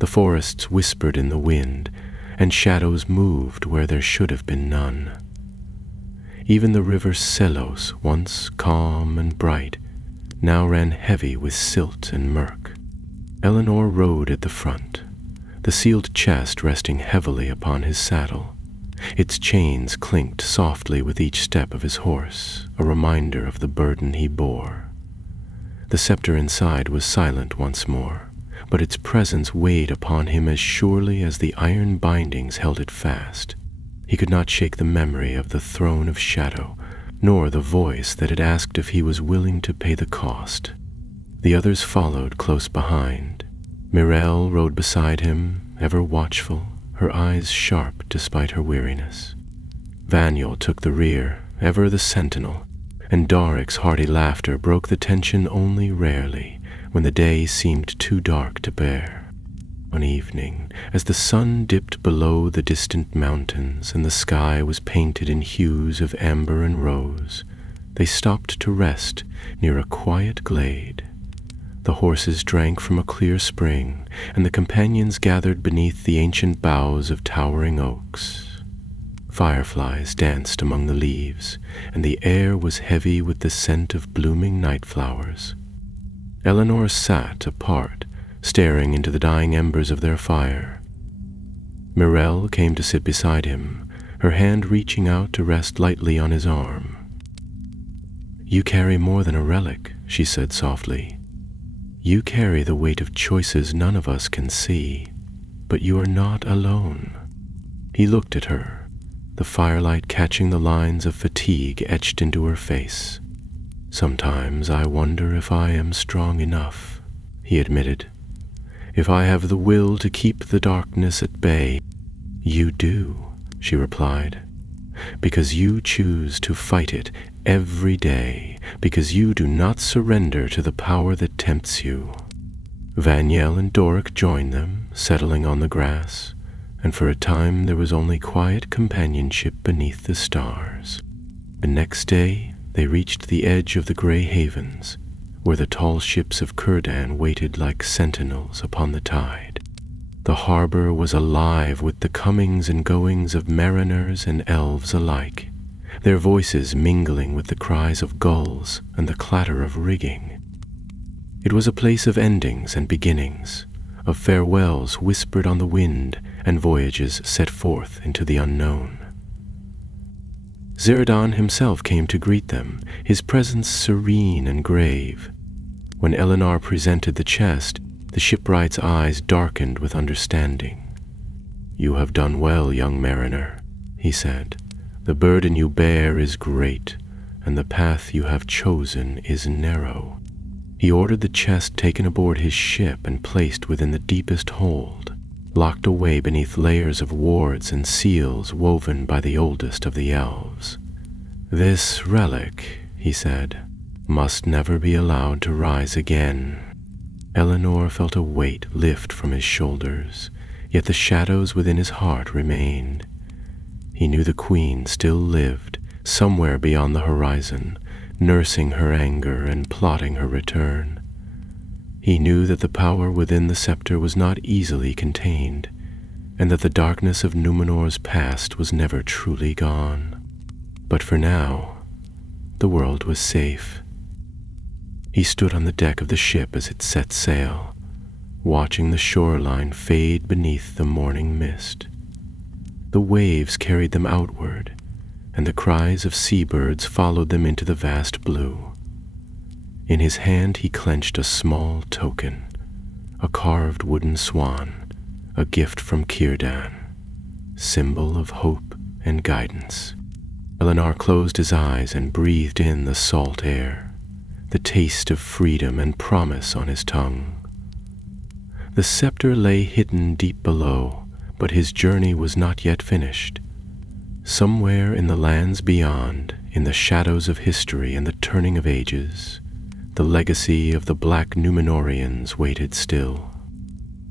The forests whispered in the wind, and shadows moved where there should have been none. Even the river Selos, once calm and bright, now ran heavy with silt and murk. Eleanor rode at the front, the sealed chest resting heavily upon his saddle. Its chains clinked softly with each step of his horse, a reminder of the burden he bore. The scepter inside was silent once more, but its presence weighed upon him as surely as the iron bindings held it fast. He could not shake the memory of the throne of shadow, nor the voice that had asked if he was willing to pay the cost. The others followed close behind. Mirelle rode beside him, ever watchful, her eyes sharp despite her weariness. Vaniel took the rear, ever the sentinel, and Doric's hearty laughter broke the tension only rarely, when the day seemed too dark to bear. One evening, as the sun dipped below the distant mountains and the sky was painted in hues of amber and rose, they stopped to rest near a quiet glade. The horses drank from a clear spring, and the companions gathered beneath the ancient boughs of towering oaks. Fireflies danced among the leaves, and the air was heavy with the scent of blooming night flowers. Eleanor sat apart, staring into the dying embers of their fire. Mirelle came to sit beside him, her hand reaching out to rest lightly on his arm. "You carry more than a relic," she said softly. "You carry the weight of choices none of us can see, but you are not alone." He looked at her, the firelight catching the lines of fatigue etched into her face. "Sometimes I wonder if I am strong enough," he admitted. "If I have the will to keep the darkness at bay." "You do," she replied, "because you choose to fight it every day, because you do not surrender to the power that tempts you." Vaniel and Doric joined them, settling on the grass, and for a time there was only quiet companionship beneath the stars. The next day they reached the edge of the Grey Havens, where the tall ships of Círdan waited like sentinels upon the tide. The harbor was alive with the comings and goings of mariners and elves alike, their voices mingling with the cries of gulls and the clatter of rigging. It was a place of endings and beginnings, of farewells whispered on the wind and voyages set forth into the unknown. Círdan himself came to greet them, his presence serene and grave. When Elenor presented the chest, the shipwright's eyes darkened with understanding. "You have done well, young mariner," he said. "The burden you bear is great, and the path you have chosen is narrow." He ordered the chest taken aboard his ship and placed within the deepest hold, locked away beneath layers of wards and seals woven by the oldest of the elves. "This relic," he said, "must never be allowed to rise again." Elenor felt a weight lift from his shoulders, yet the shadows within his heart remained. He knew the queen still lived, somewhere beyond the horizon, nursing her anger and plotting her return. He knew that the power within the scepter was not easily contained, and that the darkness of Númenor's past was never truly gone. But for now, the world was safe. He stood on the deck of the ship as it set sail, watching the shoreline fade beneath the morning mist. The waves carried them outward, and the cries of seabirds followed them into the vast blue. In his hand he clenched a small token, a carved wooden swan, a gift from Círdan, symbol of hope and guidance. Elenor closed his eyes and breathed in the salt air, the taste of freedom and promise on his tongue. The scepter lay hidden deep below, but his journey was not yet finished. Somewhere in the lands beyond, in the shadows of history and the turning of ages, the legacy of the black Númenóreans waited still.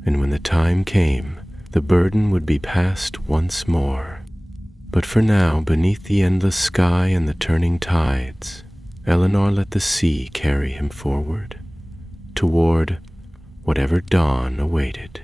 And when the time came, the burden would be passed once more. But for now, beneath the endless sky and the turning tides, Elenor let the sea carry him forward, toward whatever dawn awaited.